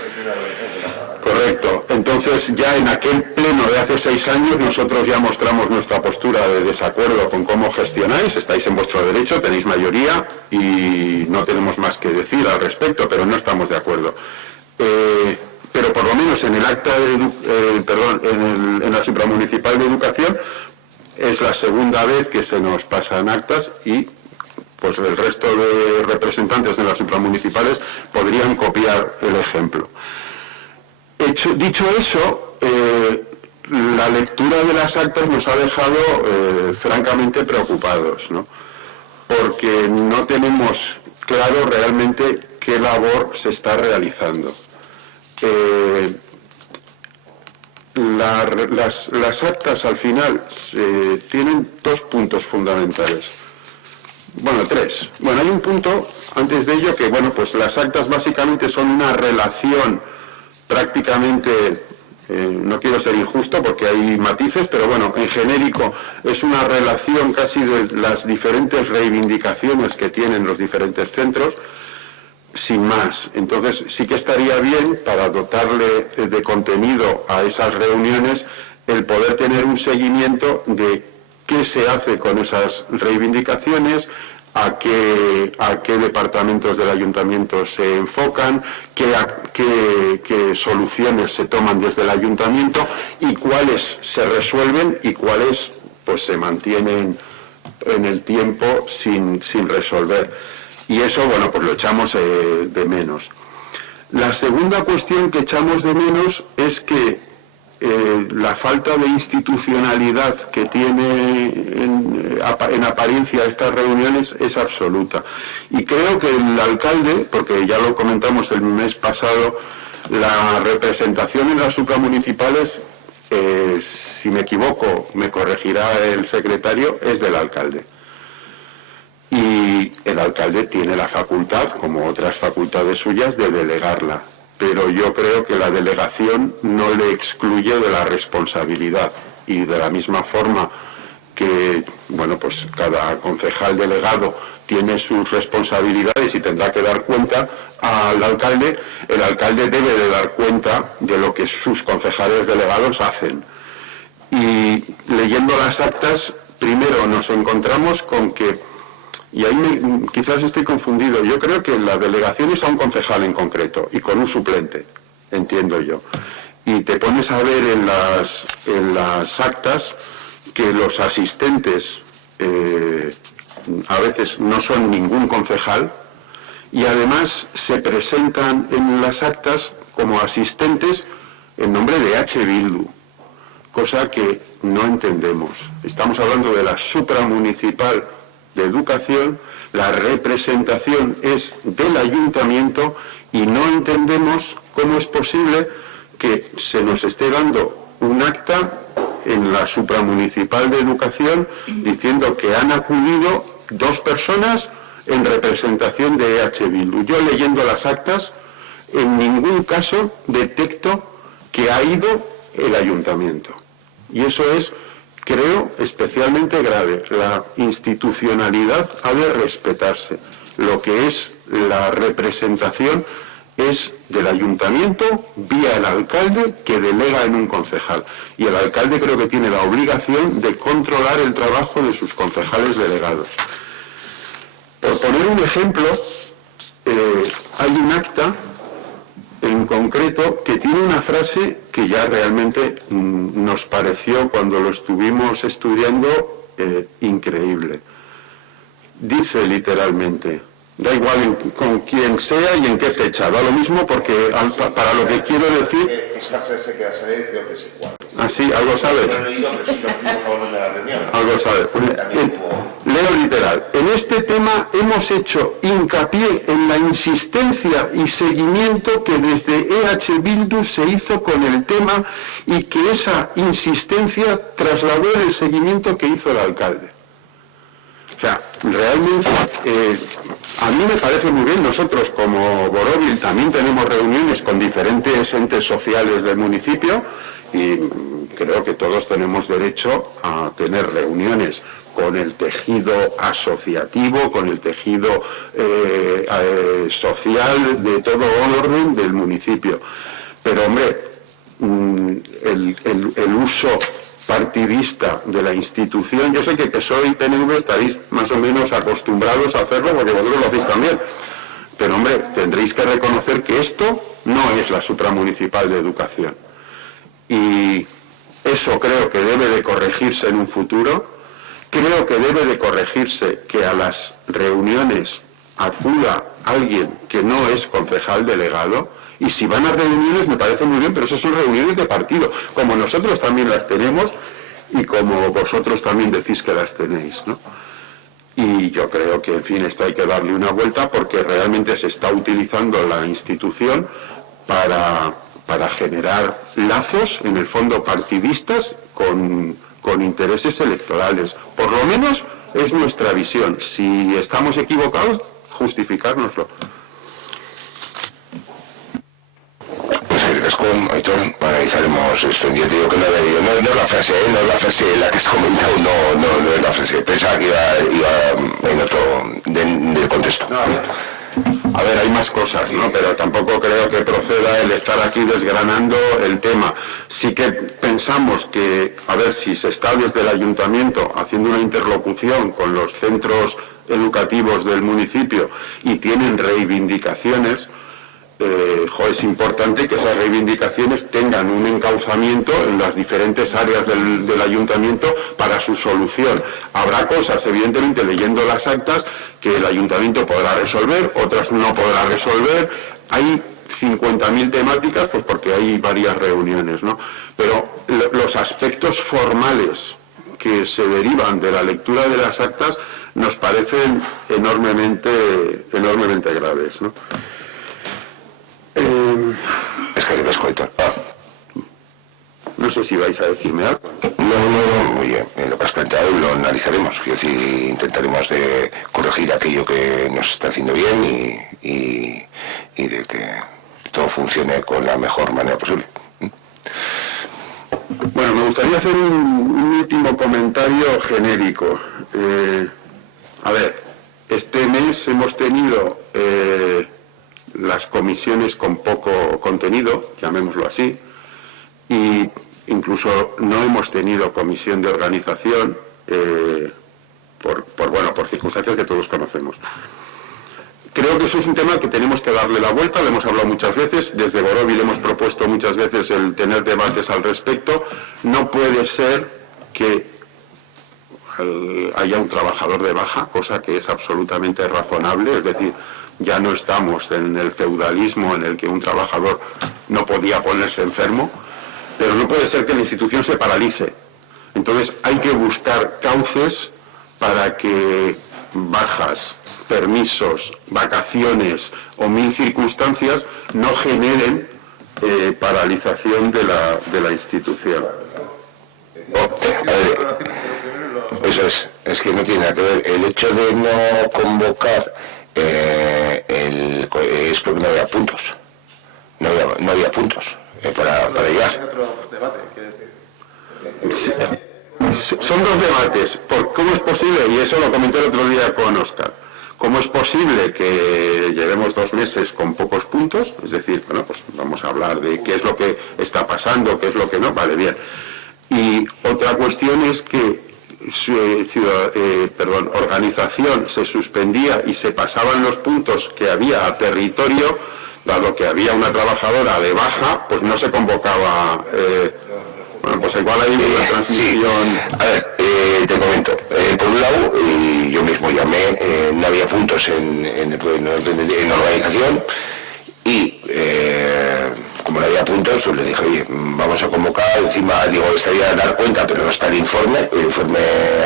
Correcto. Entonces, ya en aquel pleno de hace 6 años, nosotros ya mostramos nuestra postura de desacuerdo con cómo gestionáis. Estáis en vuestro derecho, tenéis mayoría y no tenemos más que decir al respecto, pero no estamos de acuerdo. Pero por lo menos en el acta en la Supramunicipal de Educación es la segunda vez que se nos pasan actas y pues el resto de representantes de las supramunicipales podrían copiar el ejemplo. Dicho eso, la lectura de las actas nos ha dejado francamente preocupados, ¿no? Porque no tenemos claro realmente qué labor se está realizando. Las actas al final tienen 2 puntos fundamentales. Bueno, 3. Bueno, hay un punto antes de ello que, bueno, pues las actas básicamente son una relación prácticamente, no quiero ser injusto porque hay matices, pero bueno, en genérico es una relación casi de las diferentes reivindicaciones que tienen los diferentes centros, sin más. Entonces sí que estaría bien, para dotarle de contenido a esas reuniones, el poder tener un seguimiento de qué se hace con esas reivindicaciones, a qué departamentos del ayuntamiento se enfocan, qué soluciones se toman desde el ayuntamiento y cuáles se resuelven y cuáles pues se mantienen en el tiempo sin resolver. Y eso, bueno, pues lo echamos de menos. La segunda cuestión que echamos de menos es que la falta de institucionalidad que tiene en apariencia estas reuniones es absoluta. Y creo que el alcalde, porque ya lo comentamos el mes pasado, la representación en las supramunicipales, si me equivoco, me corregirá el secretario, es del alcalde. Y el alcalde tiene la facultad, como otras facultades suyas, de delegarla. Pero yo creo que la delegación no le excluye de la responsabilidad, y de la misma forma que, bueno, pues cada concejal delegado tiene sus responsabilidades y tendrá que dar cuenta al alcalde, el alcalde debe de dar cuenta de lo que sus concejales delegados hacen. Y leyendo las actas, primero nos encontramos con que, y ahí quizás estoy confundido, yo creo que la delegación es a un concejal en concreto y con un suplente, entiendo yo. Y te pones a ver en las actas que los asistentes a veces no son ningún concejal, y además se presentan en las actas como asistentes en nombre de H. Bildu, cosa que no entendemos. Estamos hablando de la supramunicipal de educación, la representación es del ayuntamiento, y no entendemos cómo es posible que se nos esté dando un acta en la supramunicipal de educación diciendo que han acudido 2 personas en representación de EH Bildu. Yo, leyendo las actas, en ningún caso detecto que ha ido el ayuntamiento, y eso es, creo, especialmente grave. La institucionalidad ha de respetarse. Lo que es la representación es del ayuntamiento vía el alcalde, que delega en un concejal. Y el alcalde creo que tiene la obligación de controlar el trabajo de sus concejales delegados. Por poner un ejemplo, hay un acta en concreto que tiene una frase que ya realmente nos pareció, cuando lo estuvimos estudiando, increíble. Dice literalmente, da igual con quién sea y en qué fecha, da lo mismo, porque para lo que quiero decir... Esa frase que vas a leer creo que es igual. ¿Ah, sí? ¿Algo sabes? No lo he leído, pero sí lo estuvimos hablando en la reunión. Algo sabes. Leo literal. En este tema hemos hecho hincapié en la insistencia y seguimiento que desde EH Bildu se hizo con el tema, y que esa insistencia trasladó el seguimiento que hizo el alcalde. O sea, realmente a mí me parece muy bien. Nosotros, como Borovil, también tenemos reuniones con diferentes entes sociales del municipio, y creo que todos tenemos derecho a tener reuniones con el tejido asociativo, con el tejido social de todo orden del municipio. Pero, hombre, el uso partidista de la institución, yo sé que PSOE y PNV estaréis más o menos acostumbrados a hacerlo, porque vosotros lo hacéis también, pero, hombre, tendréis que reconocer que esto no es la supramunicipal de educación, y eso creo que debe de corregirse en un futuro. Creo que debe de corregirse que a las reuniones acuda alguien que no es concejal delegado, y si van a reuniones me parece muy bien, pero eso son reuniones de partido, como nosotros también las tenemos y como vosotros también decís que las tenéis, ¿no? Y yo creo que, en fin, esto hay que darle una vuelta, porque realmente se está utilizando la institución para generar lazos, en el fondo partidistas, con intereses electorales. Por lo menos es nuestra visión. Si estamos equivocados, justificárnoslo. Pues Aitor, analizaremos esto. Yo te digo que no he leído, no es la frase, no es la frase la que has comentado, no es la frase. Pensaba que iba en otro del contexto. No, a ver, hay más cosas, ¿no? Pero tampoco creo que proceda el estar aquí desgranando el tema. Sí que pensamos que, a ver, si se está desde el ayuntamiento haciendo una interlocución con los centros educativos del municipio y tienen reivindicaciones, es importante que esas reivindicaciones tengan un encauzamiento en las diferentes áreas del ayuntamiento para su solución. Habrá cosas, evidentemente, leyendo las actas, que el ayuntamiento podrá resolver, otras no podrá resolver. Hay 50.000 temáticas, pues porque hay varias reuniones, ¿no? Pero los aspectos formales que se derivan de la lectura de las actas nos parecen enormemente graves, ¿no? Es que debes coitar. No sé si vais a decirme algo. No, muy bien. Lo que has planteado lo analizaremos. Quiero decir, intentaremos de corregir aquello que nos está haciendo bien y de que todo funcione con la mejor manera posible. Bueno, me gustaría hacer un último comentario genérico. A ver, este mes hemos tenido las comisiones con poco contenido, llamémoslo así, y incluso no hemos tenido comisión de organización por circunstancias que todos conocemos. Creo que eso es un tema que tenemos que darle la vuelta, lo hemos hablado muchas veces, desde Gorobi le hemos propuesto muchas veces el tener debates al respecto. No puede ser que haya un trabajador de baja, cosa que es absolutamente razonable, es decir, ya no estamos en el feudalismo en el que un trabajador no podía ponerse enfermo, pero no puede ser que la institución se paralice. Entonces hay que buscar cauces para que bajas, permisos, vacaciones o 1000 circunstancias no generen paralización de la institución. Eso es que no tiene nada que ver. El hecho de no convocar es porque no había puntos. No había puntos para llegar. Sí, son dos debates. ¿Cómo es posible? Y eso lo comenté el otro día con Óscar. ¿Cómo es posible que llevemos 2 meses con pocos puntos? Es decir, bueno, pues vamos a hablar de qué es lo que está pasando, qué es lo que no. Vale, bien. Y otra cuestión es que organización se suspendía y se pasaban los puntos que había a territorio, dado que había una trabajadora de baja, pues no se convocaba. Bueno, pues igual hay una transmisión. Sí. A ver, te comento. Por un lado, yo mismo llamé, no había puntos en organización y como no había puntos, pues le dije, oye, vamos a convocar, encima digo, estaría a dar cuenta, pero no está el informe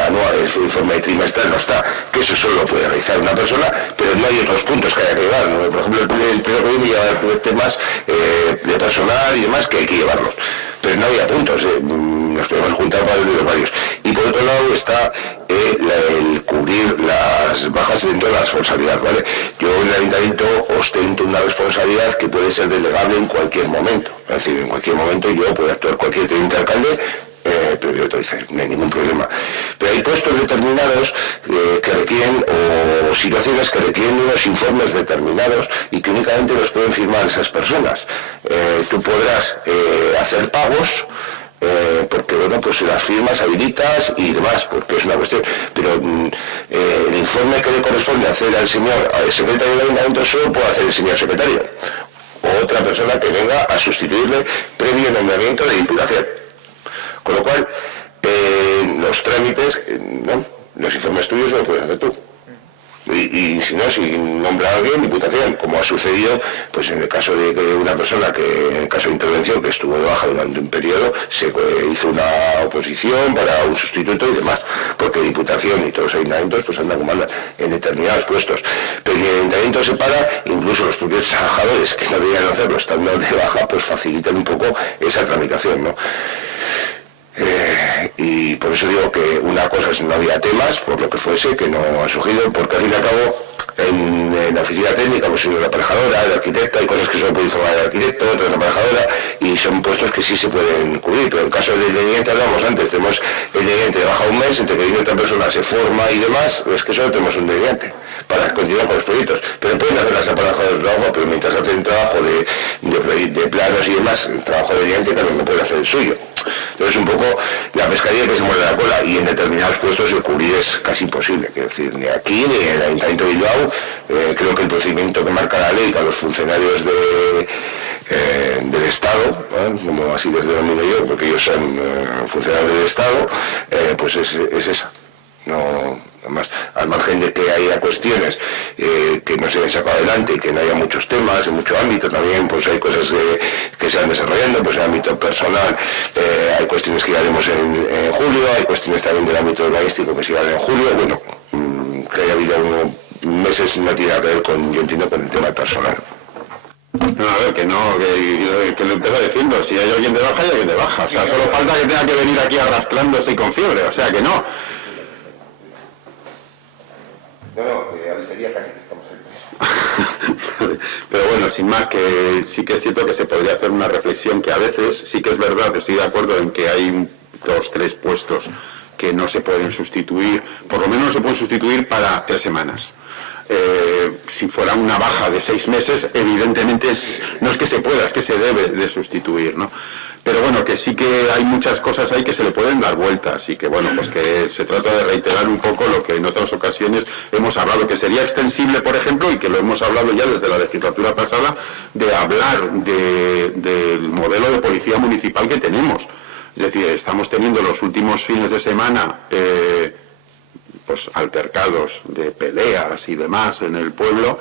anual, el informe trimestral no está, que eso solo lo puede realizar una persona, pero no hay otros puntos que haya que llevar, ¿no? Por ejemplo, el primer gobierno lleva temas de personal y demás que hay que llevarlos. Pero no había puntos, nos podemos juntar varios. Y por otro lado está el cubrir las bajas dentro de la responsabilidad, ¿vale? Yo en el ayuntamiento ostento una responsabilidad que puede ser delegable en cualquier momento. Es decir, en cualquier momento yo puedo actuar cualquier teniente alcalde, pero yo te dice, no hay ningún problema. Pero hay puestos determinados que requieren, o situaciones que requieren unos informes determinados y que únicamente los pueden firmar esas personas. Tú podrás hacer pagos, porque bueno, pues las firmas habilitas y demás, porque es una cuestión, pero el informe que le corresponde hacer al secretario del ayuntamiento solo puede hacer el señor secretario o otra persona que venga a sustituirle previo nombramiento de diputación. Con lo cual, los trámites, ¿no? Los informes tuyos lo puedes hacer tú. Y si no, si nombra a alguien, diputación, como ha sucedido pues en el caso de una persona que, en el caso de intervención, que estuvo de baja durante un periodo, se hizo una oposición para un sustituto y demás, porque diputación y todos los ayuntamientos pues andan como andan en determinados puestos. Pero el ayuntamiento se para, incluso los propios trabajadores que no deberían hacerlo estando de baja, pues facilitan un poco esa tramitación, ¿no? Y por eso digo que una cosa es no había temas, por lo que fuese, que no ha surgido, porque al fin y al cabo en la oficina técnica pues una aparejadora, el arquitecto, hay cosas que solo puede informar el arquitecto, otras la aparejadora, y son puestos que sí se pueden cubrir, pero en caso del delineante hablamos antes, tenemos el delineante de baja un mes, entre que viene otra persona, se forma y demás, es que solo tenemos un delineante para continuar con los proyectos, pero pueden hacer las aparejadoras de trabajo, pero mientras hacen trabajo de planos y demás, el trabajo de delineante también no puede hacer el suyo. Entonces un poco la pescadilla que se muerde la cola, y en determinados puestos el cubrir es casi imposible, quiero decir, ni aquí ni en el Ayuntamiento de Bilbao. Creo que el procedimiento que marca la ley para los funcionarios del Estado, como así les denomino yo, porque ellos son funcionarios del Estado, pues es esa. No, además, al margen de que haya cuestiones que no se hayan sacado adelante y que no haya muchos temas, en mucho ámbito también, pues hay cosas que se van desarrollando, pues en el ámbito personal hay cuestiones que haremos en julio, hay cuestiones también del ámbito urbanístico que se van en julio, bueno, que haya habido unos meses no tiene que ver con, yo entiendo, con el tema personal. No, a ver, que lo empezó diciendo, si hay alguien de baja, hay alguien de baja, o sea, solo falta que tenga que venir aquí arrastrándose y con fiebre, o sea, que no. Avisaría casi que estamos ahí. Pero bueno, sin más, que sí que es cierto que se podría hacer una reflexión, que a veces sí que es verdad, estoy de acuerdo en que hay 2, 3 puestos que no se pueden sustituir, por lo menos no se pueden sustituir para 3 semanas. Si fuera una baja de 6 meses, evidentemente no es que se pueda, es que se debe de sustituir, ¿no? Pero bueno, que sí que hay muchas cosas ahí que se le pueden dar vueltas y que bueno, pues que se trata de reiterar un poco lo que en otras ocasiones hemos hablado, que sería extensible, por ejemplo, y que lo hemos hablado ya desde la legislatura pasada, de hablar del modelo de policía municipal que tenemos. Es decir, estamos teniendo los últimos fines de semana pues altercados de peleas y demás en el pueblo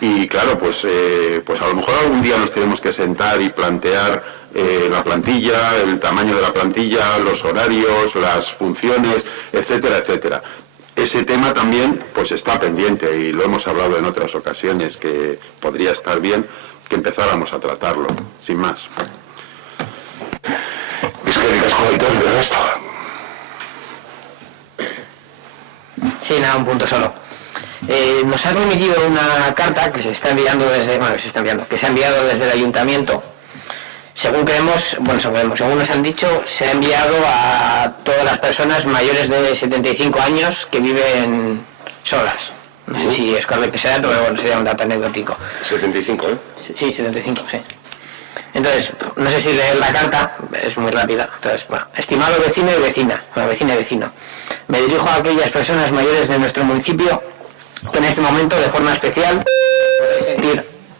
y claro, pues a lo mejor algún día nos tenemos que sentar y plantear la plantilla, el tamaño de la plantilla, los horarios, las funciones, etcétera, etcétera. Ese tema también pues está pendiente y lo hemos hablado en otras ocasiones, que podría estar bien que empezáramos a tratarlo, sin más. Es que digas con el resto. Sí, nada, un punto solo. Nos ha remitido una carta que se está enviando que se ha enviado desde el ayuntamiento. Según según nos han dicho, se ha enviado a todas las personas mayores de 75 años que viven solas. No sé si es correcto ese dato, pero bueno, sería un dato anecdótico. 75, ¿eh? Sí, 75, sí. Entonces, no sé si leer la carta, es muy rápida. Entonces, bueno, estimado vecino y vecina, vecina y vecino, me dirijo a aquellas personas mayores de nuestro municipio que en este momento, de forma especial,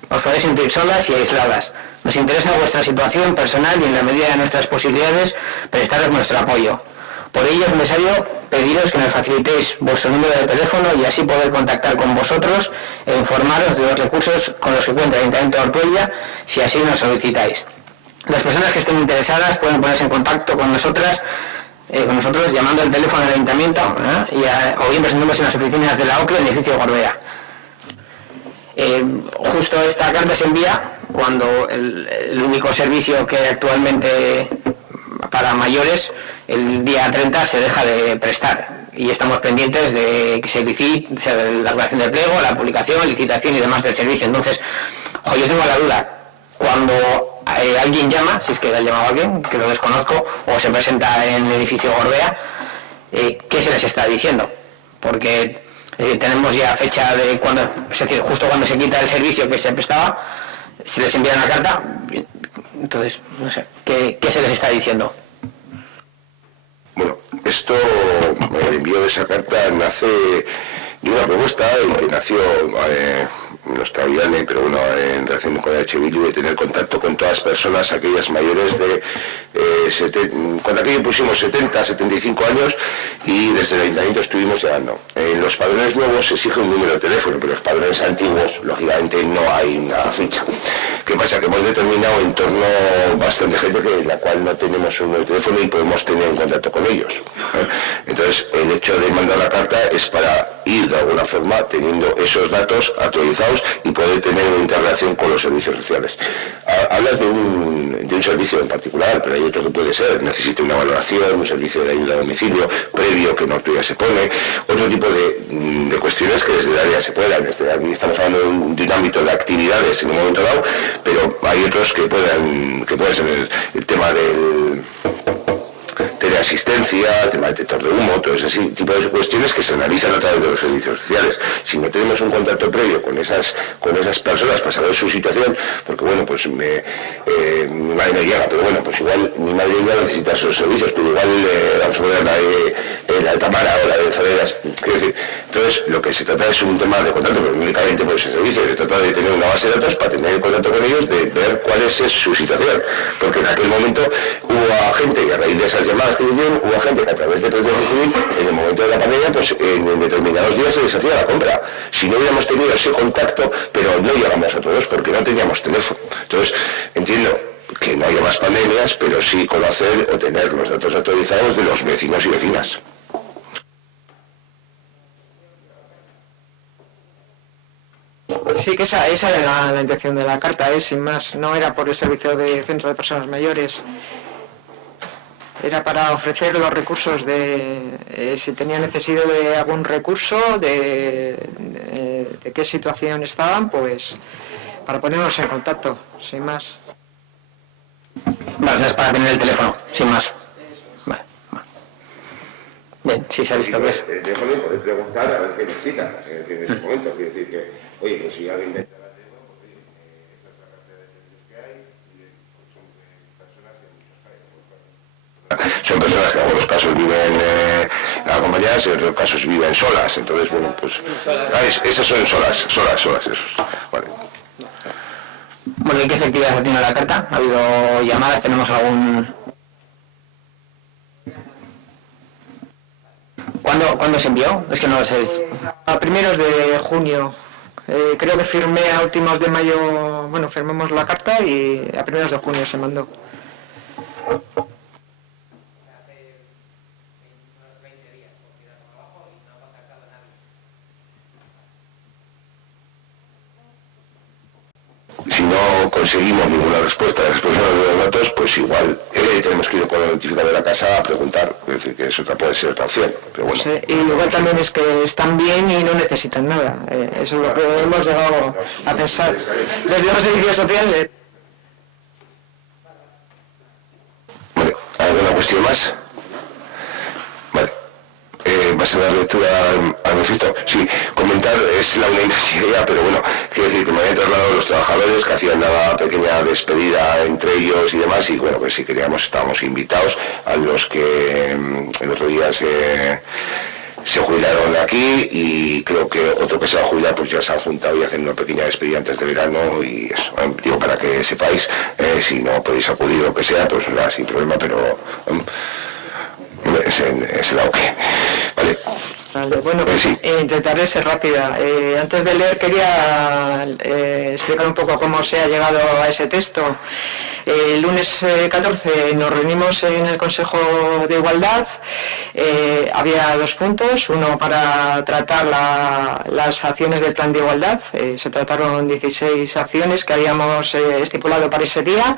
os podéis sentir solas y aisladas. Nos interesa vuestra situación personal y en la medida de nuestras posibilidades prestaros nuestro apoyo. Por ello es necesario pediros que nos facilitéis vuestro número de teléfono y así poder contactar con vosotros e informaros de los recursos con los que cuenta el Ayuntamiento de Ortuella si así nos solicitáis. Las personas que estén interesadas pueden ponerse en contacto con nosotros llamando al teléfono del Ayuntamiento o bien presentándose en las oficinas de la OCRE en el edificio Gorbea. Justo esta carta se envía cuando el único servicio que actualmente para mayores el día 30 se deja de prestar y estamos pendientes de que se licite la creación del pliego, la publicación, licitación y demás del servicio. Entonces, yo tengo la duda, cuando alguien llama, si es que le ha llamado a alguien, que lo desconozco, o se presenta en el edificio Gorbea, ¿qué se les está diciendo? Porque tenemos ya fecha de cuando, es decir, justo cuando se quita el servicio que se prestaba, se les envía una carta, entonces, no sé, ¿qué se les está diciendo? Bueno, esto, el envío de esa carta nace de una propuesta que nació, no está bien, pero bueno, en relación con el Bildu, de tener contacto con todas las personas, aquellas mayores de, cuando aquello pusimos 70, 75 años y desde el Ayuntamiento estuvimos llamando. En los padrones nuevos se exige un número de teléfono, pero los padrones antiguos, lógicamente, no hay una ficha. ¿Qué pasa? Que hemos determinado en torno a bastante gente que la cual no tenemos un número de teléfono y podemos tener en contacto con ellos. Entonces, el hecho de mandar la carta es para ir de alguna forma teniendo esos datos actualizados y poder tener una interrelación con los servicios sociales. Hablas de un servicio en particular, pero hay otro que puede ser, necesita una valoración, un servicio de ayuda a domicilio previo que no ya se pone, otro tipo de cuestiones que desde el área se puedan. Aquí estamos hablando de un ámbito de actividades en un momento dado, pero hay otros que pueden ser el tema del teleasistencia, tema de detector de humo, todo ese tipo de cuestiones que se analizan a través de los servicios sociales. Si no tenemos un contacto previo con esas personas para saber su situación, porque bueno, pues mi madre no llega, pero bueno, pues igual mi madre iba a necesitar esos servicios, pero igual vamos a poner la de Tamara o la de Zaderas, quiero decir, entonces lo que se trata es un tema de contacto, pero únicamente por ese servicio, se trata de tener una base de datos para tener contacto con ellos, de ver cuál es su situación, porque en aquel momento hubo gente, y a raíz de esas llamadas que protección, hubo gente que a través de protección civil, en el momento de la pandemia, pues en determinados días se les hacía la compra. Si no hubiéramos tenido ese contacto, pero no llegamos a todos porque no teníamos teléfono. Entonces, entiendo que no haya más pandemias, pero sí conocer o tener los datos actualizados de los vecinos y vecinas. Sí, que esa era la intención de la carta, sin más. No era por el servicio de centro de personas mayores. Era para ofrecer los recursos de si tenía necesidad de algún recurso, de qué situación estaban, pues para ponernos en contacto, sin más. Vale, es para tener el teléfono, sin más. Vale. Bien, sí se ha visto que es. El teléfono y poder preguntar a ver qué necesitan. Es decir, en ese momento, quiero decir que, oye, pues si alguien intenta la teléfono, pues oye, esta es la cartera de servicios que hay, y son personas que son personas que en algunos casos viven acompañadas y en otros casos viven solas. Entonces, bueno, pues esas son solas, esos. Vale. Bueno, ¿y qué efectividad ha tenido la carta? ¿Ha habido llamadas? ¿Tenemos algún...? ¿Cuándo se envió? Es que no lo sé. A primeros de junio. Creo que firmé a últimos de mayo, bueno, firmamos la carta y a primeros de junio se mandó. Si no conseguimos ninguna respuesta de las personas de los datos, pues igual tenemos que ir con el notificador de la casa a preguntar, es decir, que eso puede ser otra opción, pero bueno. Sí, y igual también es que están bien y no necesitan nada, eso es lo que hemos llegado a pensar. Desde los servicios sociales. Vale, ¿alguna cuestión más? Vale. ¿Vas a dar lectura al manifiesto? Sí, comentar es la única idea, pero bueno, quiero decir que me habían trasladado los trabajadores que hacían una pequeña despedida entre ellos y demás, y bueno, pues si queríamos, estábamos invitados a los que el otro día se jubilaron aquí, y creo que otro que se va a jubilar pues ya se han juntado y hacen una pequeña despedida antes de verano, y eso, digo, para que sepáis, si no podéis acudir o lo que sea, pues nada, sin problema, pero... es el auge. Vale. Bueno, pues sí. Intentaré ser rápida. Antes de leer quería explicar un poco cómo se ha llegado a ese texto. El lunes 14 nos reunimos en el Consejo de Igualdad. Había 2 puntos, uno para tratar las acciones del Plan de Igualdad. Se trataron 16 acciones que habíamos estipulado para ese día.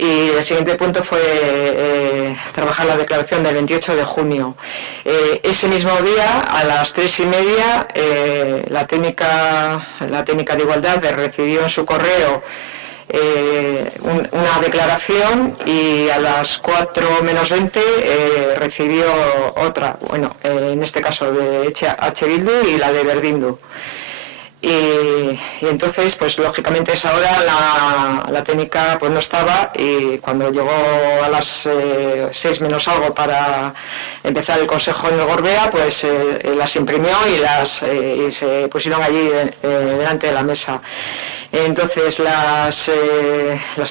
Y el siguiente punto fue trabajar la declaración del 28 de junio. Ese mismo día, a las 3:30, la técnica de igualdad recibió en su correo una declaración, y a las 4:20 recibió otra, bueno, en este caso de H. Bildu y la de Berdindu. Y entonces, pues lógicamente esa hora la técnica pues no estaba, y cuando llegó a las 6 menos algo para empezar el consejo en el Gorbea, pues las imprimió y se pusieron allí delante de la mesa. Entonces las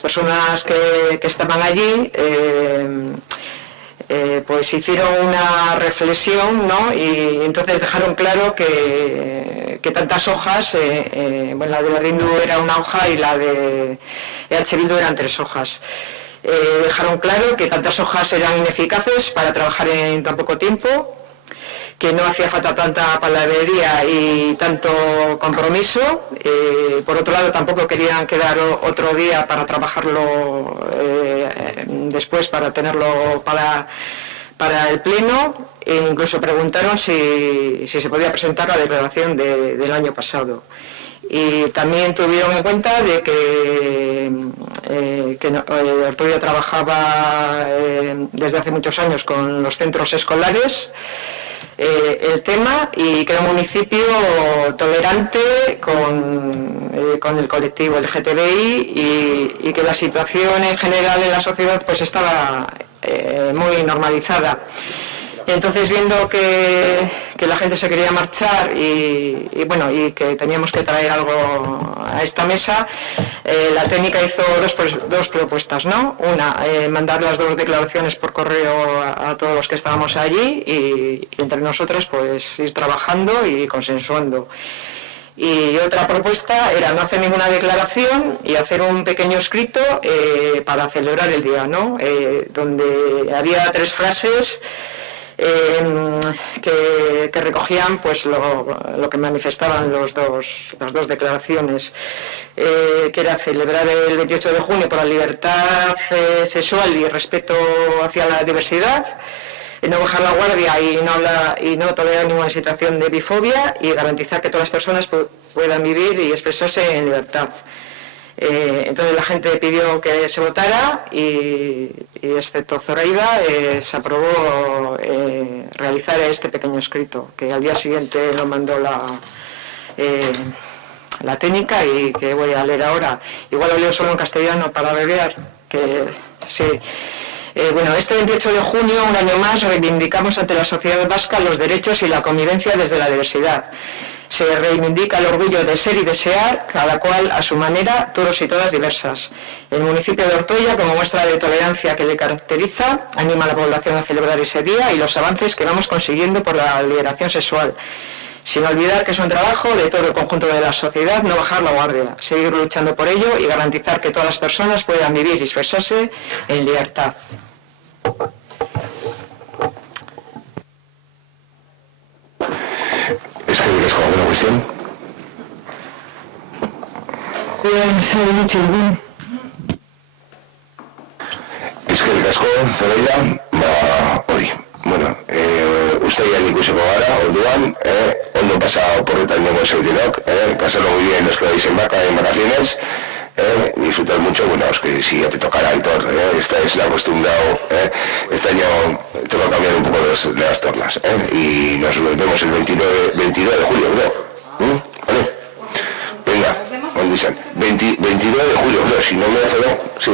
personas que estaban allí pues hicieron una reflexión, ¿no? Y entonces dejaron claro que tantas hojas, bueno, la de Berdindu era una hoja y la de H. Bildu eran 3 hojas. Dejaron claro que tantas hojas eran ineficaces para trabajar en tan poco tiempo, que no hacía falta tanta palabrería y tanto compromiso. Por otro lado, tampoco querían quedar otro día para trabajarlo después, para tenerlo para el Pleno. E incluso preguntaron si se podía presentar la declaración del año pasado. Y también tuvieron en cuenta de que Ortuella trabajaba desde hace muchos años con los centros escolares, el tema, y que era un municipio tolerante con el colectivo LGTBI, y que la situación en general en la sociedad pues estaba muy normalizada. Entonces, viendo que que la gente se quería marchar y que teníamos que traer algo a esta mesa, la técnica hizo dos propuestas, ¿no? Una, mandar las 2 declaraciones por correo a todos los que estábamos allí y entre nosotras pues ir trabajando y consensuando. Y otra propuesta era no hacer ninguna declaración y hacer un pequeño escrito para celebrar el día, ¿no? Donde había 3 frases que recogían pues lo que manifestaban las dos declaraciones, que era celebrar el 28 de junio por la libertad sexual y respeto hacia la diversidad, no bajar la guardia y no tolerar ninguna situación de bifobia y garantizar que todas las personas puedan vivir y expresarse en libertad. Entonces la gente pidió que se votara y excepto Zoraida se aprobó realizar este pequeño escrito que al día siguiente lo mandó la técnica y que voy a leer ahora. Igual lo leo solo en castellano para abreviar, que sí. Este 28 de junio, un año más, reivindicamos ante la sociedad vasca los derechos y la convivencia desde la diversidad. Se reivindica el orgullo de ser y desear, cada cual a su manera, todos y todas diversas. El municipio de Ortuella, como muestra de tolerancia que le caracteriza, anima a la población a celebrar ese día y los avances que vamos consiguiendo por la liberación sexual. Sin olvidar que es un trabajo de todo el conjunto de la sociedad no bajar la guardia, seguir luchando por ello y garantizar que todas las personas puedan vivir y expresarse en libertad. ¿Es que tienes alguna cuestión? Es que el casco, Zoraida, va hori. Bueno, uztailan ikusiko gara, orduan, ondo pasa porretan nengo zeudenok, pasarlo muy bien los que vais en vacaciones, disfrutar mucho, bueno, es que si ya te tocará, Aitor, esta es la acostumbrado, este año tengo que cambiar un poco las tornas, y nos vemos el 29 de julio, creo, ¿vale? Venga, ¿dónde dicen? 29 de julio, creo, si no me hace no, sí.